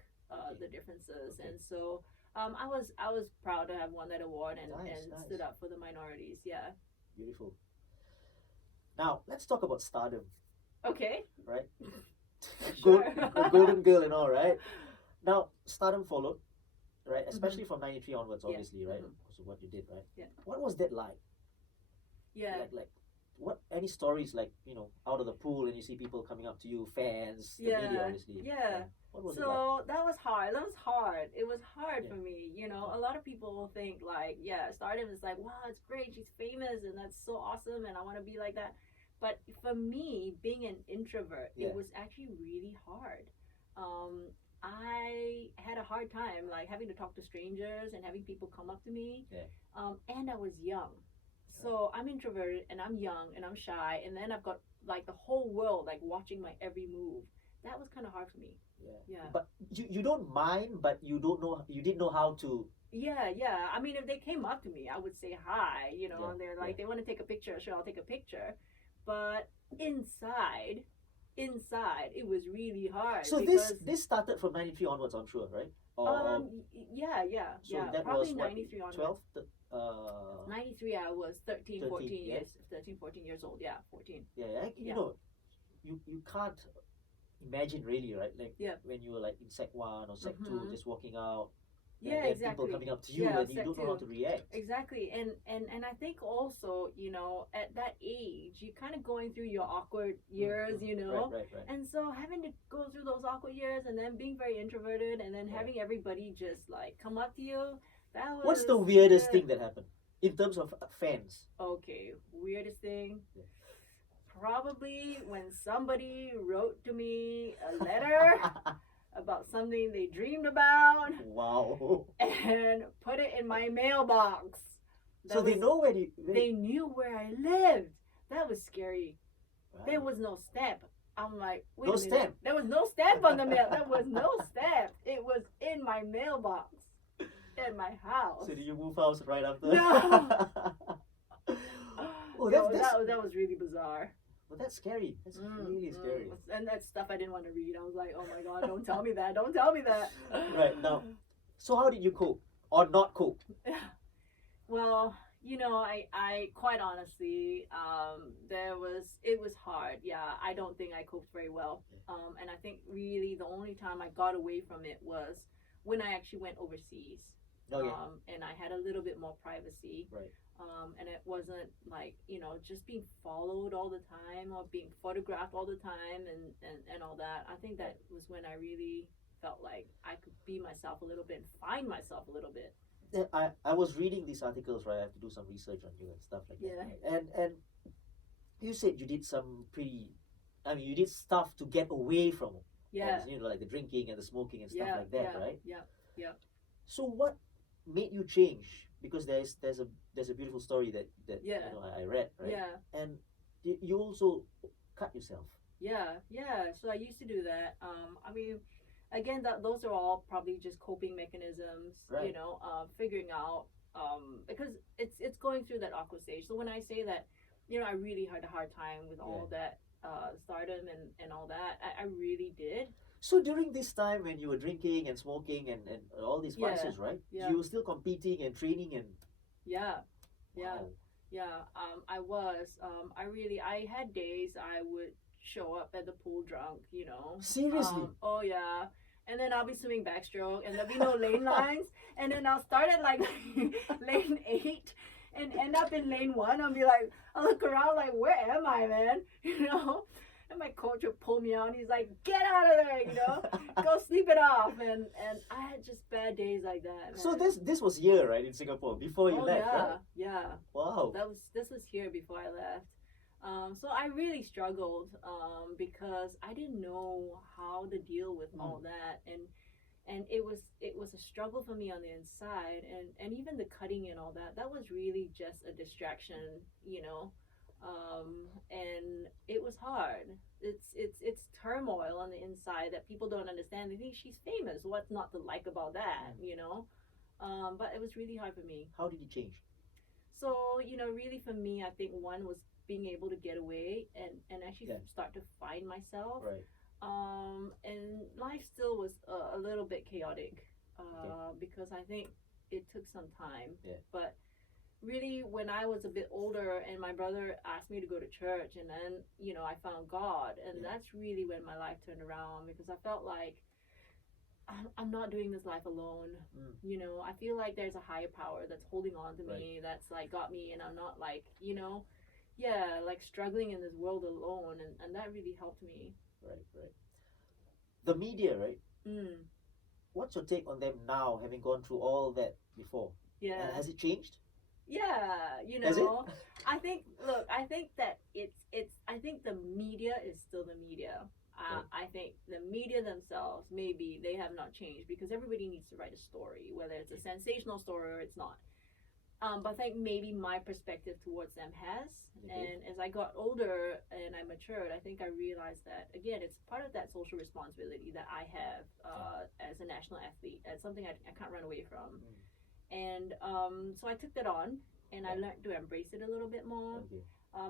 the differences, and so I was proud to have won that award and stood up for the minorities. Yeah. Beautiful. Now let's talk about Stardom. Okay. Right. Sure. Golden girl and all, right? Now Stardom followed, right? Especially from '93 onwards, obviously, right? Because of what you did, right? Yeah. What was that like? Yeah. Like what any stories like, out of the pool and you see people coming up to you, fans, the media, obviously. Yeah. What was it So like? that was hard. That was hard. It was hard Yeah. for me. A lot of people think like, yeah, Stardom is like, wow, it's great. She's famous and that's so awesome and I want to be like that. But for me, being an introvert, it was actually really hard. I had a hard time like having to talk to strangers and having people come up to me. Yeah. And I was young. So I'm introverted and I'm young and I'm shy, and then I've got like the whole world like watching my every move. That was kind of hard for me. Yeah. But you don't mind, but you didn't know how to. Yeah. I mean, if they came up to me, I would say hi, and they're like, they want to take a picture, sure, I'll take a picture. But inside, it was really hard. So this started from 93 onwards, I'm sure, right? Yeah. So yeah. that Probably was what, 93 onwards. 12? 93, I was 13, 14 yeah? years, 13, 14 years old. Yeah, 14. Yeah, you can't imagine really, right? Like when you were like in Sec 1 or Sec 2, just walking out. Yeah, and exactly. People coming up to you and you don't know how to react. Exactly, and I think also, at that age, you're kind of going through your awkward years, Right. And so having to go through those awkward years and then being very introverted and then having everybody just like come up to you, that was. What's the weirdest thing that happened in terms of fans? Okay, weirdest thing. Yeah. Probably when somebody wrote to me a letter. About something they dreamed about. Wow. And put it in my mailbox. They know where they knew where I lived. That was scary. Right. There was no stamp. I'm like, wait no a minute. Stamp. There was no stamp on the mail. There was no stamp. It was in my mailbox. In my house. So did you move house right after? No. Oh, that was really bizarre. Well, that's scary. That's really scary. And that's stuff I didn't want to read. I was like, oh my God, don't tell me that. Don't tell me that. Right. Now, so how did you cope? Or not cope? Well, I quite honestly, it was hard. Yeah, I don't think I coped very well. And I think really the only time I got away from it was when I actually went overseas. Okay. And I had a little bit more privacy. Right. And it wasn't like, just being followed all the time or being photographed all the time and all that. I think that was when I really felt like I could be myself a little bit and find myself a little bit. I was reading these articles, right? I have to do some research on you and stuff like that. Right? And you said you did you did stuff to get away from like the drinking and the smoking and stuff like that, right? Yeah. So what made you change? Because there's a beautiful story that I read, right? Yeah. And you also cut yourself. Yeah. So I used to do that. I mean, again, those are all probably just coping mechanisms. Right. Figuring out because it's going through that awkward stage. So when I say that, I really had a hard time with all that stardom and all that. I really did. So during this time when you were drinking and smoking and all these vices, right? Yeah. You were still competing and training and. Yeah. Wow. Yeah. I was. I had days I would show up at the pool drunk. Seriously. Oh yeah. And then I'll be swimming backstroke, and there'll be no lane lines, and then I'll start at like lane 8 and end up in lane 1. I'll be like, I'll look around like, where am I, man? And my coach would pull me out, and he's like, get out of there, go sleep it off. And I had just bad days like that, man. So this was here, right, in Singapore, before you left, right? Yeah. Wow. This was here before I left. So I really struggled because I didn't know how to deal with all that, and it was a struggle for me on the inside, and even the cutting and all that was really just a distraction, and it was hard. It's turmoil on the inside that people don't understand. They think she's famous. What's not to like about that, But it was really hard for me. How did you change? So, really for me, I think one was being able to get away and actually start to find myself. Right. And life still was a little bit chaotic because I think it took some time. Yeah. But really, when I was a bit older and my brother asked me to go to church, and then, I found God, and that's really when my life turned around, because I felt like I'm not doing this life alone. I feel like there's a higher power that's holding on to me, that's like got me, and I'm not like, like struggling in this world alone, and that really helped me. Right. The media, right? Mm. What's your take on them now, having gone through all that before? Yeah. Has it changed? Yeah, Has it? I think that I think the media is still the media. Okay. I think the media themselves, maybe they have not changed because everybody needs to write a story, whether it's a sensational story or it's not. But I think maybe my perspective towards them has. Okay. And as I got older and I matured, I think I realized that, again, it's part of that social responsibility that I have as a national athlete. That's something I can't run away from. And so I took that on, and I learned to embrace it a little bit more. Okay.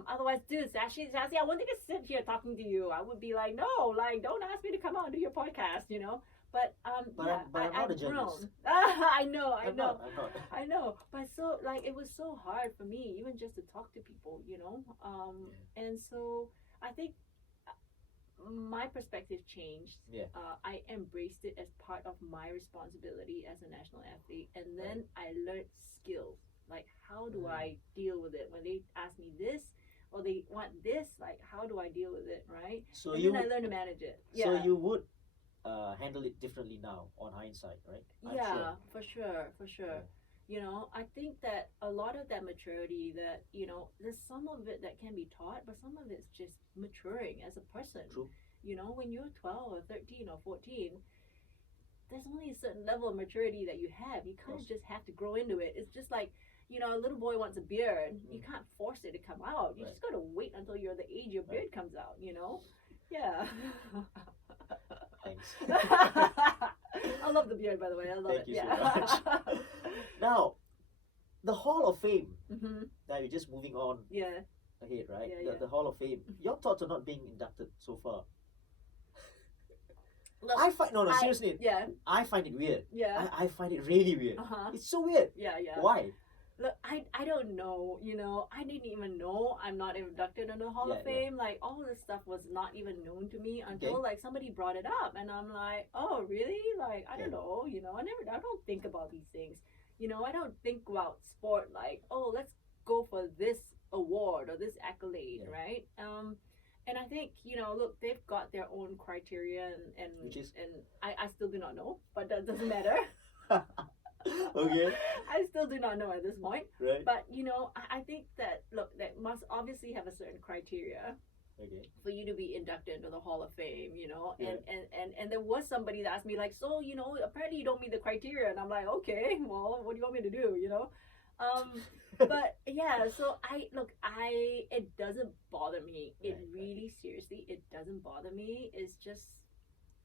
Otherwise, dude, Sassy, I wouldn't just sit here talking to you. I would be like, no, like, don't ask me to come out and do your podcast, But I'm not a journalist. I know. I'm not. I know. But so, like, it was so hard for me, even just to talk to people, And so I think my perspective changed. Yeah. I embraced it as part of my responsibility as a national athlete, and then I learned skills. Like, how do I deal with it when they ask me this or they want this? Like, how do I deal with it, right? So and then I learned to manage it. Yeah. So you would handle it differently now, on hindsight, right? I'm sure. For sure. I think that a lot of that maturity that, there's some of it that can be taught, but some of it's just maturing as a person. True. When you're 12 or 13 or 14, there's only a certain level of maturity that you have. You kind of just have to grow into it. It's just like, a little boy wants a beard. You can't force it to come out. You just got to wait until you're the age your beard comes out, Yeah. Thanks. I love the beard, by the way. I love Thank it. you so much. Now, the Hall of Fame. Mm-hmm. Now you're just moving on ahead, right? The Hall of Fame. Your thoughts are not being inducted so far. Look, seriously. Yeah. I find it weird. Yeah. I find it really weird. It's so weird. Yeah. Why? Look, I don't know, I didn't even know I'm not inducted in the Hall of Fame. Like, all this stuff was not even known to me until like somebody brought it up, and I'm like, oh really? Like, I don't know, I don't think about these things. I don't think about sport like, oh, let's go for this award or this accolade, right? And I think, look, they've got their own criteria, and I still do not know, but that doesn't matter. Okay. I still do not know at this point. Right. But I think that, look, that must obviously have a certain criteria for you to be inducted into the Hall of Fame, and there was somebody that asked me, like, so, apparently you don't meet the criteria, and I'm like, okay, well, what do you want me to do, but yeah, so it doesn't bother me. It really, seriously, it doesn't bother me. It's just,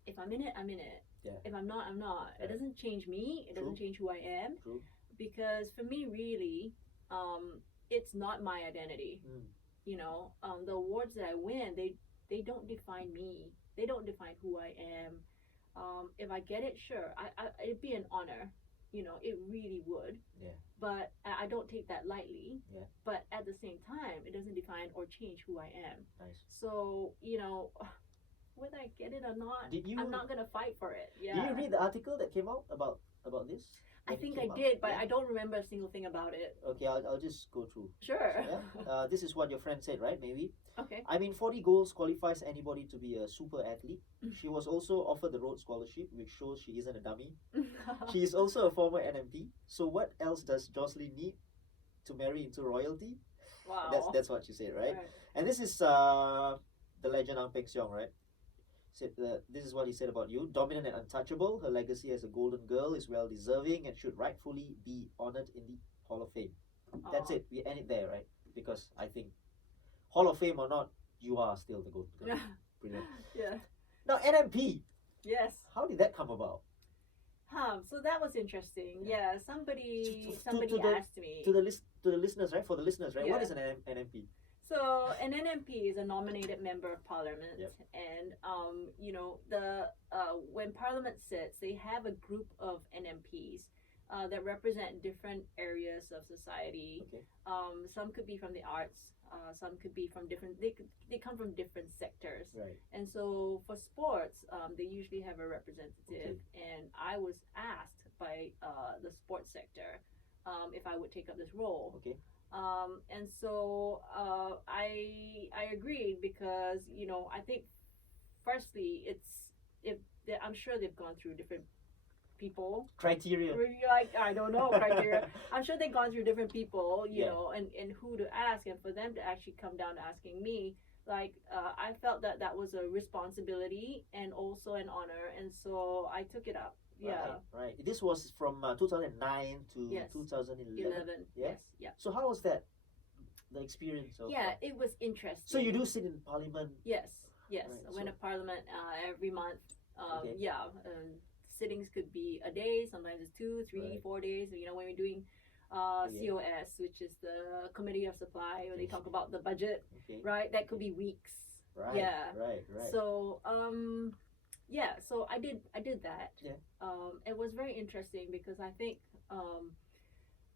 if I'm in it, I'm in it. Yeah. If I'm not, I'm not. It doesn't change me. It doesn't change who I am. True. Because for me, really, it's not my identity. The awards that I win, they don't define me. They don't define who I am. If I get it, sure, it'd be an honor. It really would. Yeah. But I don't take that lightly. Yeah. But at the same time, it doesn't define or change who I am. Nice. So, whether I get it or not, I'm not gonna fight for it. Yeah. Did you read the article that came out about this? I think I did, but I don't remember a single thing about it. Okay, I'll just go through. Sure. So, this is what your friend said, right? Maybe. Okay. 40 goals qualifies anybody to be a super athlete. She was also offered the Rhodes Scholarship, which shows she isn't a dummy. She is also a former NMP. So what else does Joscelin need to marry into royalty? Wow. That's what she said, right? And this is the legend Ang Peng Siong, right? Said this is what he said about you: dominant and untouchable. Her legacy as a golden girl is well deserving and should rightfully be honored in the Hall of Fame. That's it. We end it there, right? Because I think Hall of Fame or not, you are still the golden girl. Brilliant. Yeah. Now NMP. Yes. How did that come about? So that was interesting. Yeah. Somebody asked me to the listeners, right? For the listeners, right? Yeah. What is an NMP? So an NMP is a nominated member of Parliament, and when Parliament sits, they have a group of NMPs that represent different areas of society. Okay. Some could be from the arts. Some could be from different. They come from different sectors. Right. And so for sports, they usually have a representative. And I was asked by the sports sector if I would take up this role. Okay. And so I agreed because I think firstly I'm sure they've gone through different people criteria. Like I don't know criteria. I'm sure they've gone through different people, Yeah. and who to ask, and for them to actually come down to asking me, like I felt that was a responsibility and also an honor, and so I took it up. Yeah. Right. This was from 2009 to Yes. 2011. Yeah. Yes. Yeah. So how was that? The experience of. Yeah, it was interesting. So you do sit in Parliament. Yes. Yes. Right, I went to Parliament every month. Okay. Yeah. Sittings could be a day, sometimes it's 2, 3, Right. 4 days. When we're doing COS, which is the Committee of Supply, where they talk about the budget, Okay. right? That could be weeks. Right. Yeah. Right. So yeah, so I did that. Yeah. It was very interesting because I think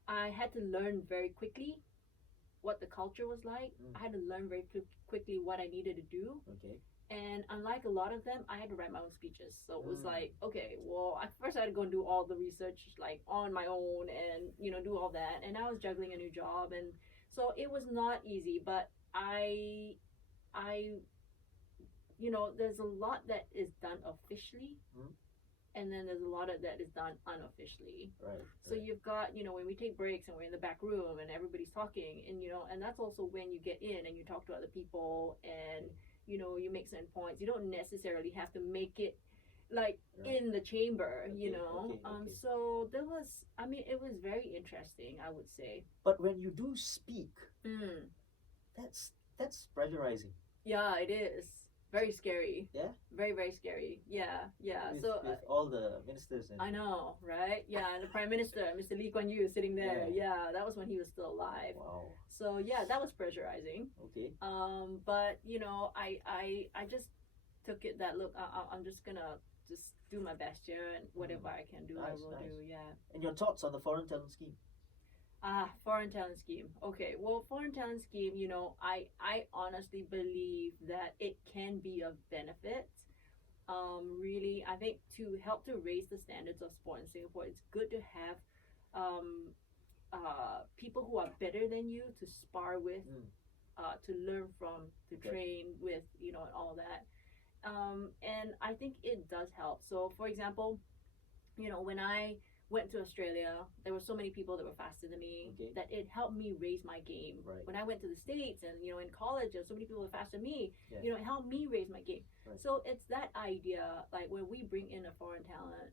I had to learn very quickly what the culture was like. I had to learn very quickly what I needed to do. Okay. And unlike a lot of them, I had to write my own speeches. So it was like, okay, well, at first I had to go and do all the research like on my own and do all that. And I was juggling a new job, and so it was not easy. But I there's a lot that is done officially, and then there's a lot of that is done unofficially. Right. So you've got when we take breaks and we're in the back room and everybody's talking, and and that's also when you get in and you talk to other people and you make certain points. You don't necessarily have to make it like in the chamber, Okay. So there was, it was very interesting, I would say. But when you do speak, that's pressurizing. Yeah, it is. Very scary. Yeah? Very, very scary. Yeah. With all the ministers and. I know, right? Yeah, and the Prime Minister, Mr. Lee Kuan Yew, is sitting there. Yeah, that was when he was still alive. Wow. So yeah, that was pressurizing. Okay. But I just took it that look, I'm just gonna just do my best here, and whatever I can do, I will do. Yeah. And your thoughts on the foreign talent scheme? Foreign talent scheme. Okay, well, foreign talent scheme, I honestly believe that it can be of benefit. Really, I think to help to raise the standards of sport in Singapore, it's good to have people who are better than you to spar with, to learn from, to train with, and all that. And I think it does help. So, for example, when I went to Australia, there were so many people that were faster than me that it helped me raise my game. Right. When I went to the States and in college, there were so many people that were faster than me. Yeah. It helped me raise my game. Right. So it's that idea, like when we bring in a foreign talent,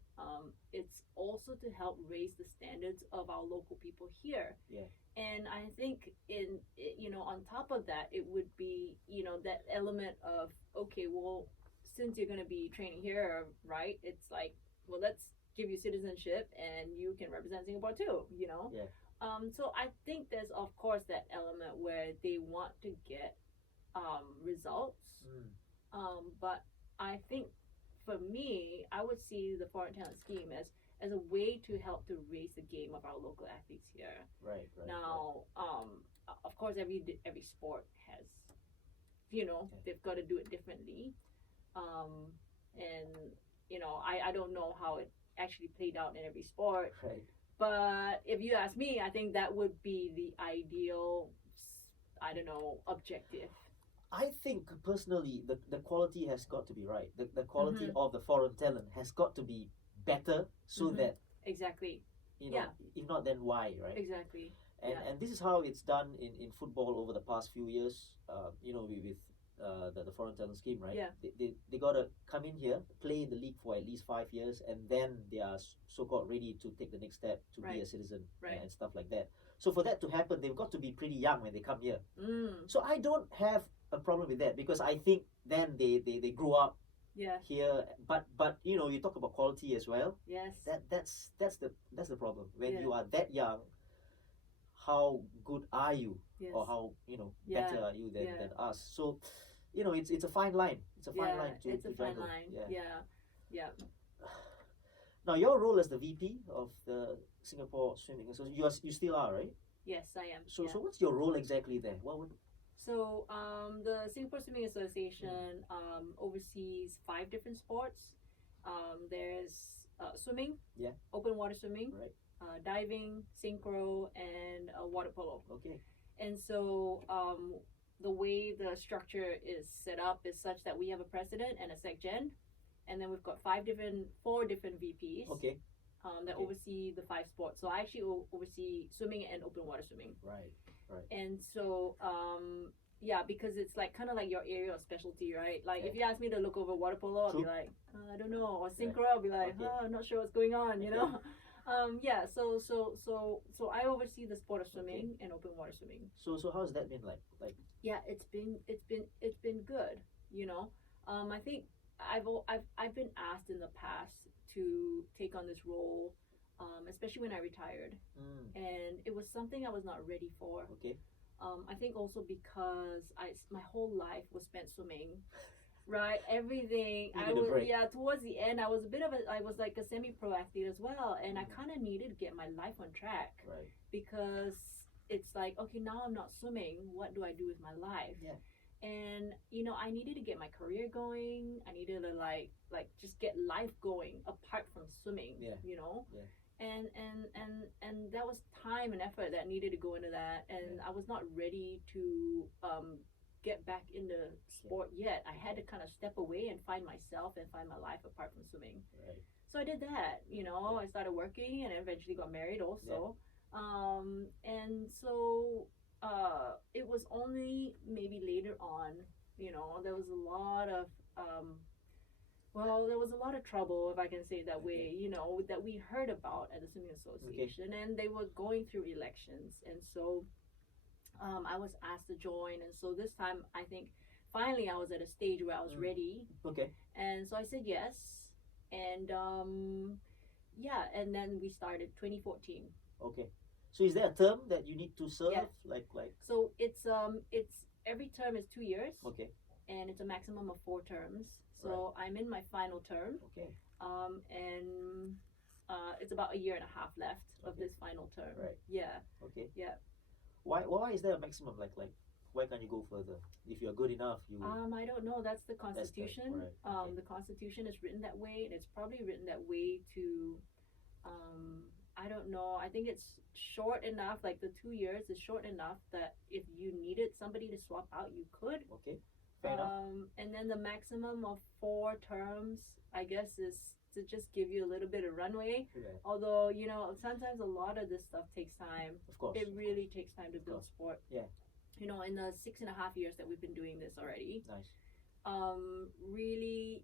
it's also to help raise the standards of our local people here. Yeah. And I think on top of that, it would be that element of, okay, well, since you're going to be training here, right? It's like, well, let's give you citizenship and you can represent Singapore too, Yeah. So I think there's of course that element where they want to get results. But I think for me, I would see the foreign talent scheme as a way to help to raise the game of our local athletes here. Right. Now, of course, every sport has, they've got to do it differently, and I don't know how it actually played out in every sport. Right. But if you ask me, I think that would be the ideal, objective. I think personally, the quality has got to be right. The quality of the foreign talent has got to be better, so that exactly. If not, then why, right? Exactly. And this is how it's done in football over the past few years. With the foreign talent scheme, right? Yeah. They gotta come in here, play in the league for at least 5 years, and then they are so-called ready to take the next step to be a citizen and stuff like that. So for that to happen, they've got to be pretty young when they come here. So I don't have a problem with that, because I think then they grow up here. But you talk about quality as well. Yes. That's the problem. When you are that young, how good are you? Yes. Or how better are you than us? So it's a fine line. It's a fine line to juggle. Yeah. Now your role as the VP of the Singapore Swimming Association, you still are, right? Yes, I am. So what's your role exactly there? So the Singapore Swimming Association oversees 5 different sports. There's swimming, open water swimming, right, diving, synchro, and water polo. Okay. And so the way the structure is set up is such that we have a president and a secgen, and then we've got four different VPs. Okay. That oversee the 5 sports. So I actually oversee swimming and open water swimming. Right. And so because it's like kind of like your area of specialty, right? Like if you ask me to look over water polo, I'll be like, I don't know, or synchro, I'll be like, I'm not sure what's going on, you know. So I oversee the sport of swimming and open water swimming. So how's that been like? Yeah, it's been good, you know. I think I've been asked in the past to take on this role, especially when I retired, and it was something I was not ready for. I think also because my whole life was spent swimming, right? Everything towards the end I was like a semi-pro athlete as well, and I kind of needed to get my life on track, right? Because it's like, okay, now I'm not swimming, what do I do with my life? And you know, I needed to get my career going. I needed to like just get life going apart from swimming, you know. And that was time and effort that needed to go into that, and I was not ready to get back into sport yet. I had to kind of step away and find myself and find my life apart from swimming. So I did that, you know. I started working and eventually got married also. And so it was only maybe later on, you know, there was a lot of trouble, if I can say it that way, you know, that we heard about at the Swimming Association, and they were going through elections, and so I was asked to join, and so this time I think finally I was at a stage where I was ready, and so I said yes, and and then we started 2014. So is there a term that you need to serve? Like so it's every term is 2 years, and it's a maximum of 4 terms. So I'm in my final term, and it's about a year and a half left of this final term. Why is there a maximum? Like why can't you go further? If you're good enough, you. I don't know. That's the Constitution. The Constitution is written that way, and it's probably written that way to. I don't know. I think it's short enough. Like the 2 years is short enough that if you needed somebody to swap out, you could. Fair enough. And then the maximum of 4 terms, I guess, is to just give you a little bit of runway. Although, you know, sometimes a lot of this stuff takes time. Of course. It really takes time to build sport. You know, in the 6.5 years that we've been doing this already. Really,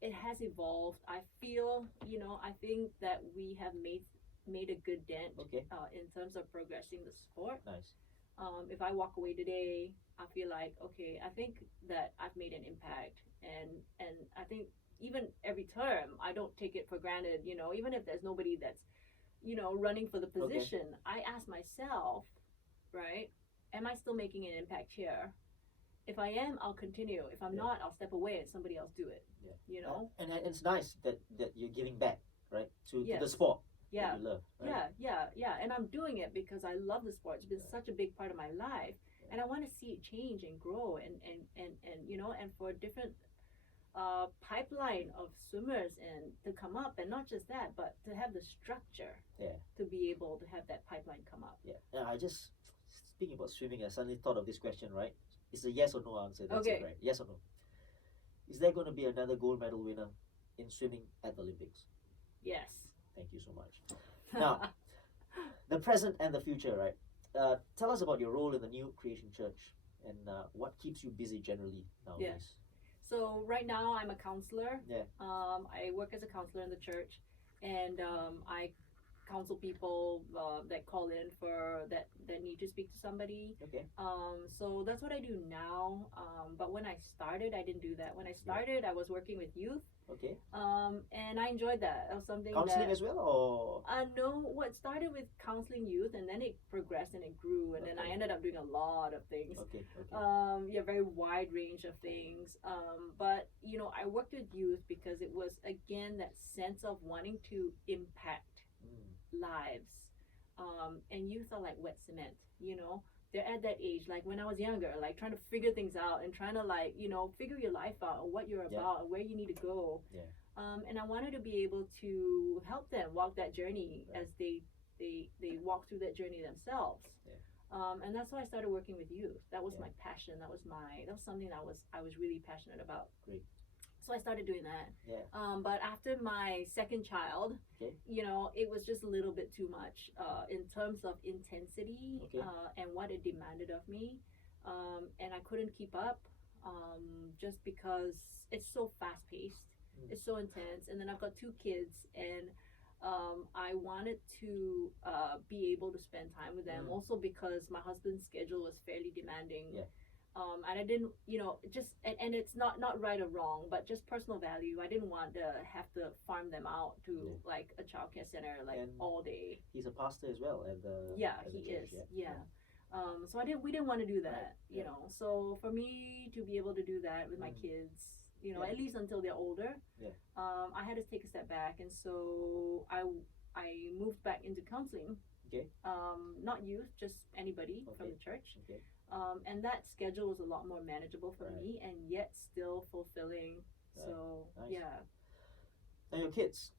it has evolved. I feel, you know, I think that we have made a good dent in terms of progressing the sport. If I walk away today, I feel like, okay, I think that I've made an impact, and I think even every term, I don't take it for granted, you know, even if there's nobody that's, you know, running for the position, I ask myself, right, am I still making an impact here? If I am, I'll continue. If I'm not, I'll step away and somebody else do it, you know? And it's nice that you're giving back, right, to the sport. That you love, right? And I'm doing it because I love the sport. It's been such a big part of my life, and I want to see it change and grow, and you know, and for a different pipeline of swimmers and to come up, and not just that, but to have the structure to be able to have that pipeline come up. I just, speaking about swimming, I suddenly thought of this question, right? It's a yes or no answer. That's it, right? Yes or no? Is there going to be another gold medal winner in swimming at the Olympics? Yes. Thank you so much. Now, the present and the future, right? Tell us about your role in the New Creation Church, and what keeps you busy generally nowadays. So right now I'm a counselor. I work as a counselor in the church, and I counsel people that call in for that need to speak to somebody. So that's what I do now. But when I started, I didn't do that. When I started, I was working with youth. And I enjoyed that. It was something counseling as well, or no. What started with counseling youth, and then it progressed and it grew, and then I ended up doing a lot of things. Very wide range of things. But you know, I worked with youth because it was again that sense of wanting to impact lives, and youth are like wet cement, you know. They're at that age, like when I was younger, like trying to figure things out and trying to, like, you know, figure your life out and what you're about and where you need to go. And I wanted to be able to help them walk that journey as they walk through that journey themselves. And that's why I started working with youth. That was my passion. That was something that I was really passionate about. Great. So I started doing that. Yeah. But after my second child, you know, it was just a little bit too much in terms of intensity and what it demanded of me. And I couldn't keep up just because it's so fast paced. It's so intense. And then I've got 2 kids, and I wanted to be able to spend time with them also because my husband's schedule was fairly demanding. And I didn't, you know, just and it's not right or wrong, but just personal value. I didn't want to have to farm them out to like a childcare center and all day. He's a pastor as well at the he church, is. So we didn't want to do that, you know. So for me to be able to do that with my kids, you know, at least until they're older, I had to take a step back, and so I moved back into counseling. Not youth, just anybody from the church. And that schedule was a lot more manageable for me, and yet still fulfilling. So And your kids,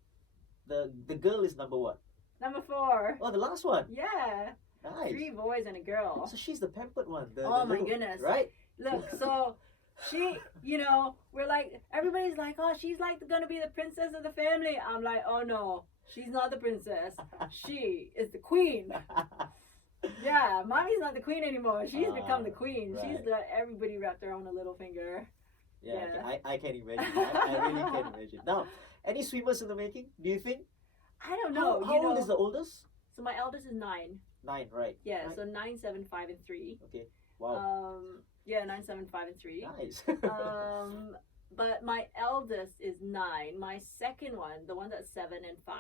the girl is number what? Number 4. Oh, the last one. Yeah. Nice. 3 boys and a girl. So she's the pampered one. My goodness. Right. Look, so she, you know, we're like, everybody's like, oh, she's like gonna be the princess of the family. I'm like, oh no, she's not the princess. She is the queen. Yeah, mommy's not the queen anymore. She's become the queen. Right. She's got everybody wrapped around her little finger. I can imagine. I really can imagine. Now, any swimmers in the making, do you think? I don't know. How old is the oldest? So my eldest is 9. 9, right. Yeah, 9. so 9, 7, 5, and 3. Okay, wow. 9, 7, 5, and 3. Nice. But my eldest is 9. My second one, the one that's 7 and 5,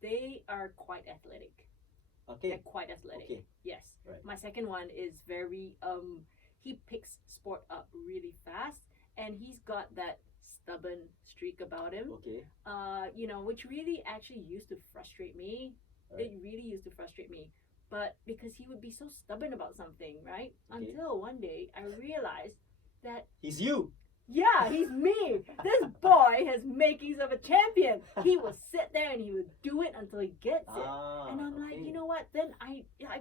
they are quite athletic. Okay. They're quite athletic. Okay. Yes. Right. My second one is very he picks sport up really fast, and he's got that stubborn streak about him. Okay. You know, which really actually used to frustrate me. Right. It really used to frustrate me. But because he would be so stubborn about something, right? Okay. Until one day I realized that he's you. Yeah, he's me. This boy has makings of a champion. He will sit there and he will do it until he gets it. And I'm like, you know what? Then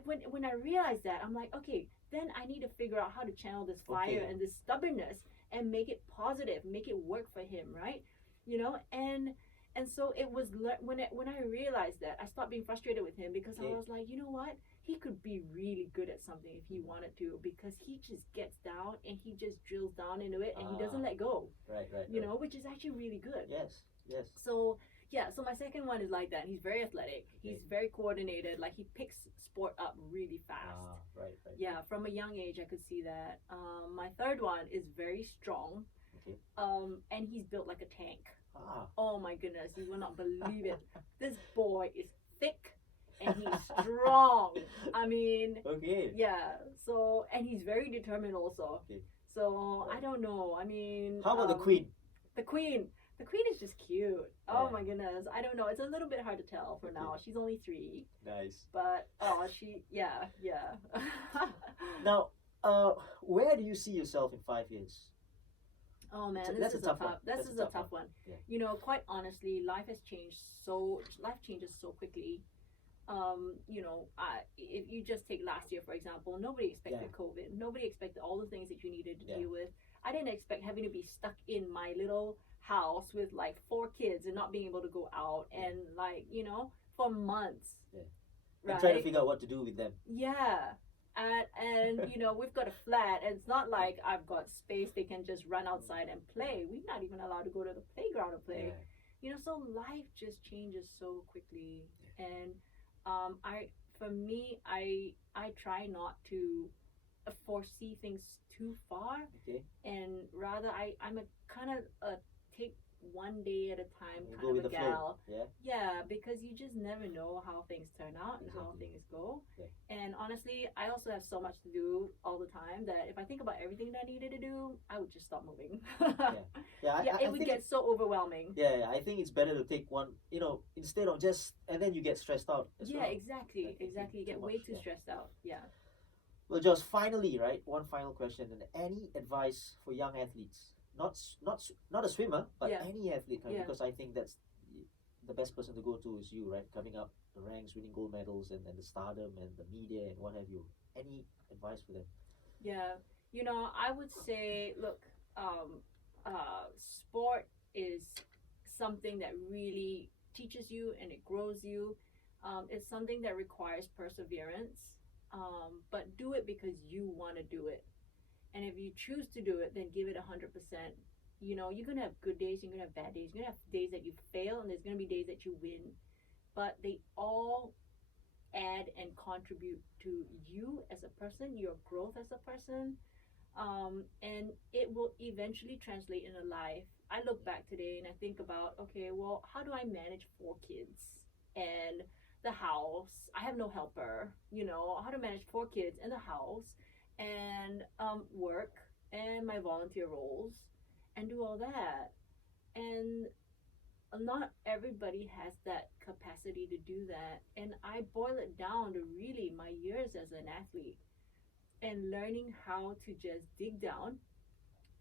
when I realized that, I'm like, okay, then I need to figure out how to channel this fire and this stubbornness and make it positive, make it work for him, right? You know, and so it was when I realized that, I stopped being frustrated with him, because I was like, you know what? He could be really good at something if he wanted to, because he just gets down and he just drills down into it and he doesn't let go. Right. You know, which is actually really good. Yes. So so my second one is like that. He's very athletic. He's very coordinated. Like, he picks sport up really fast. Right. Yeah, from a young age I could see that. My third one is very strong. Okay. And he's built like a tank. Oh my goodness, you will not believe it. This boy is thick and he's strong. I mean, yeah. So, and he's very determined also. Okay. So I don't know. I mean, how about the queen? The queen is just cute. Oh my goodness, I don't know. It's a little bit hard to tell for now. She's only 3. Nice. But yeah. Now, where do you see yourself in 5 years? Oh man, this is a tough one. Yeah. You know, quite honestly, life changes so quickly. You know, if you just take last year for example, nobody expected COVID. Nobody expected all the things that you needed to deal with. I didn't expect having to be stuck in my little house with like 4 kids and not being able to go out and like, you know, for months. Yeah. Right? And trying to figure out what to do with them. Yeah. And you know, we've got a flat, and it's not like I've got space they can just run outside and play. We're not even allowed to go to the playground and play. You know, so life just changes so quickly. And I try not to foresee things too far. And rather I'm a kind of take one day at a time kind of a gal. Yeah, because you just never know how things turn out and how things go. And honestly, I also have so much to do all the time that if I think about everything that I needed to do, I would just stop moving. It would get so overwhelming. I think it's better to take one, you know, instead of just, and then you get stressed out as well. Exactly. You get way too stressed out. Well, Josh, finally, right, one final question. And any advice for young athletes? Not a swimmer, but any athlete, because I think that's the best person to go to is you, right? Coming up the ranks, winning gold medals, and the stardom and the media and what have you. Any advice for them? Yeah, I would say, look, sport is something that really teaches you and it grows you. It's something that requires perseverance, but do it because you want to do it. And if you choose to do it, then give it 100%. You're gonna have good days, you're gonna have bad days, you're gonna have days that you fail, and there's gonna be days that you win. But they all add and contribute to you as a person, your growth as a person, and it will eventually translate in a life. I look back today and I think about, okay, well, how do I manage 4 kids and the house? I have no helper, how to manage 4 kids and the house and work and my volunteer roles and do all that. And not everybody has that capacity to do that. And I boil it down to really my years as an athlete and learning how to just dig down,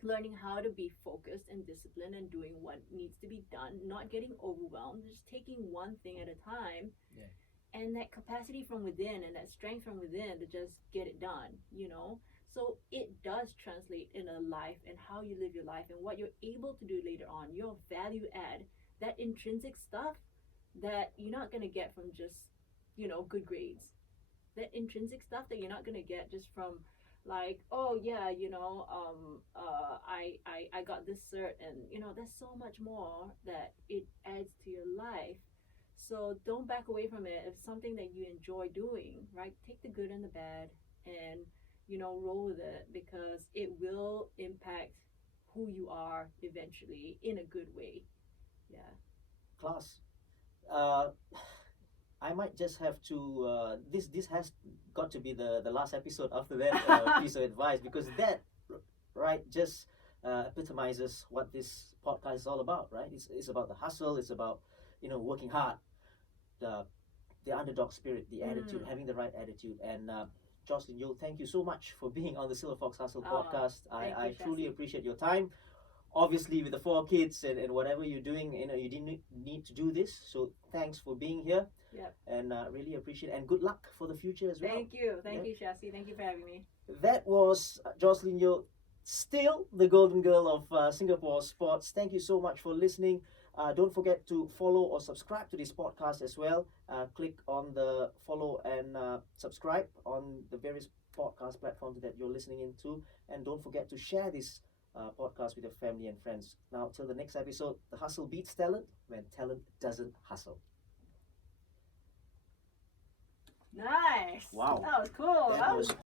learning how to be focused and disciplined and doing what needs to be done, not getting overwhelmed, just taking one thing at a time. Yeah. And that capacity from within and that strength from within to just get it done, So it does translate in a life and how you live your life and what you're able to do later on, your value add, that intrinsic stuff that you're not going to get from just, good grades. That intrinsic stuff that you're not going to get just from like, oh yeah, I got this cert, and there's so much more that it adds to your life. So don't back away from it. If it's something that you enjoy doing, right? Take the good and the bad and roll with it, because it will impact who you are eventually in a good way. Yeah. Class. I might just have to. This has got to be the last episode after that piece of advice, because that right just epitomizes what this podcast is all about. Right? It's about the hustle. It's about working hard, the underdog spirit, the attitude, having the right attitude. And Joscelin Yeo, thank you so much for being on the Silverfox Hustle podcast. I truly appreciate your time. Obviously, with the 4 kids and whatever you're doing, you didn't need to do this. So thanks for being here. Yep. And really appreciate it. And good luck for the future as well. Thank you, Shasi. Thank you for having me. That was Joscelin Yeo, still the golden girl of Singapore sports. Thank you so much for listening. Don't forget to follow or subscribe to this podcast as well. Click on the follow and subscribe on the various podcast platforms that you're listening into. And don't forget to share this podcast with your family and friends. Now, till the next episode, the hustle beats talent when talent doesn't hustle. Nice. Wow. That was cool. That was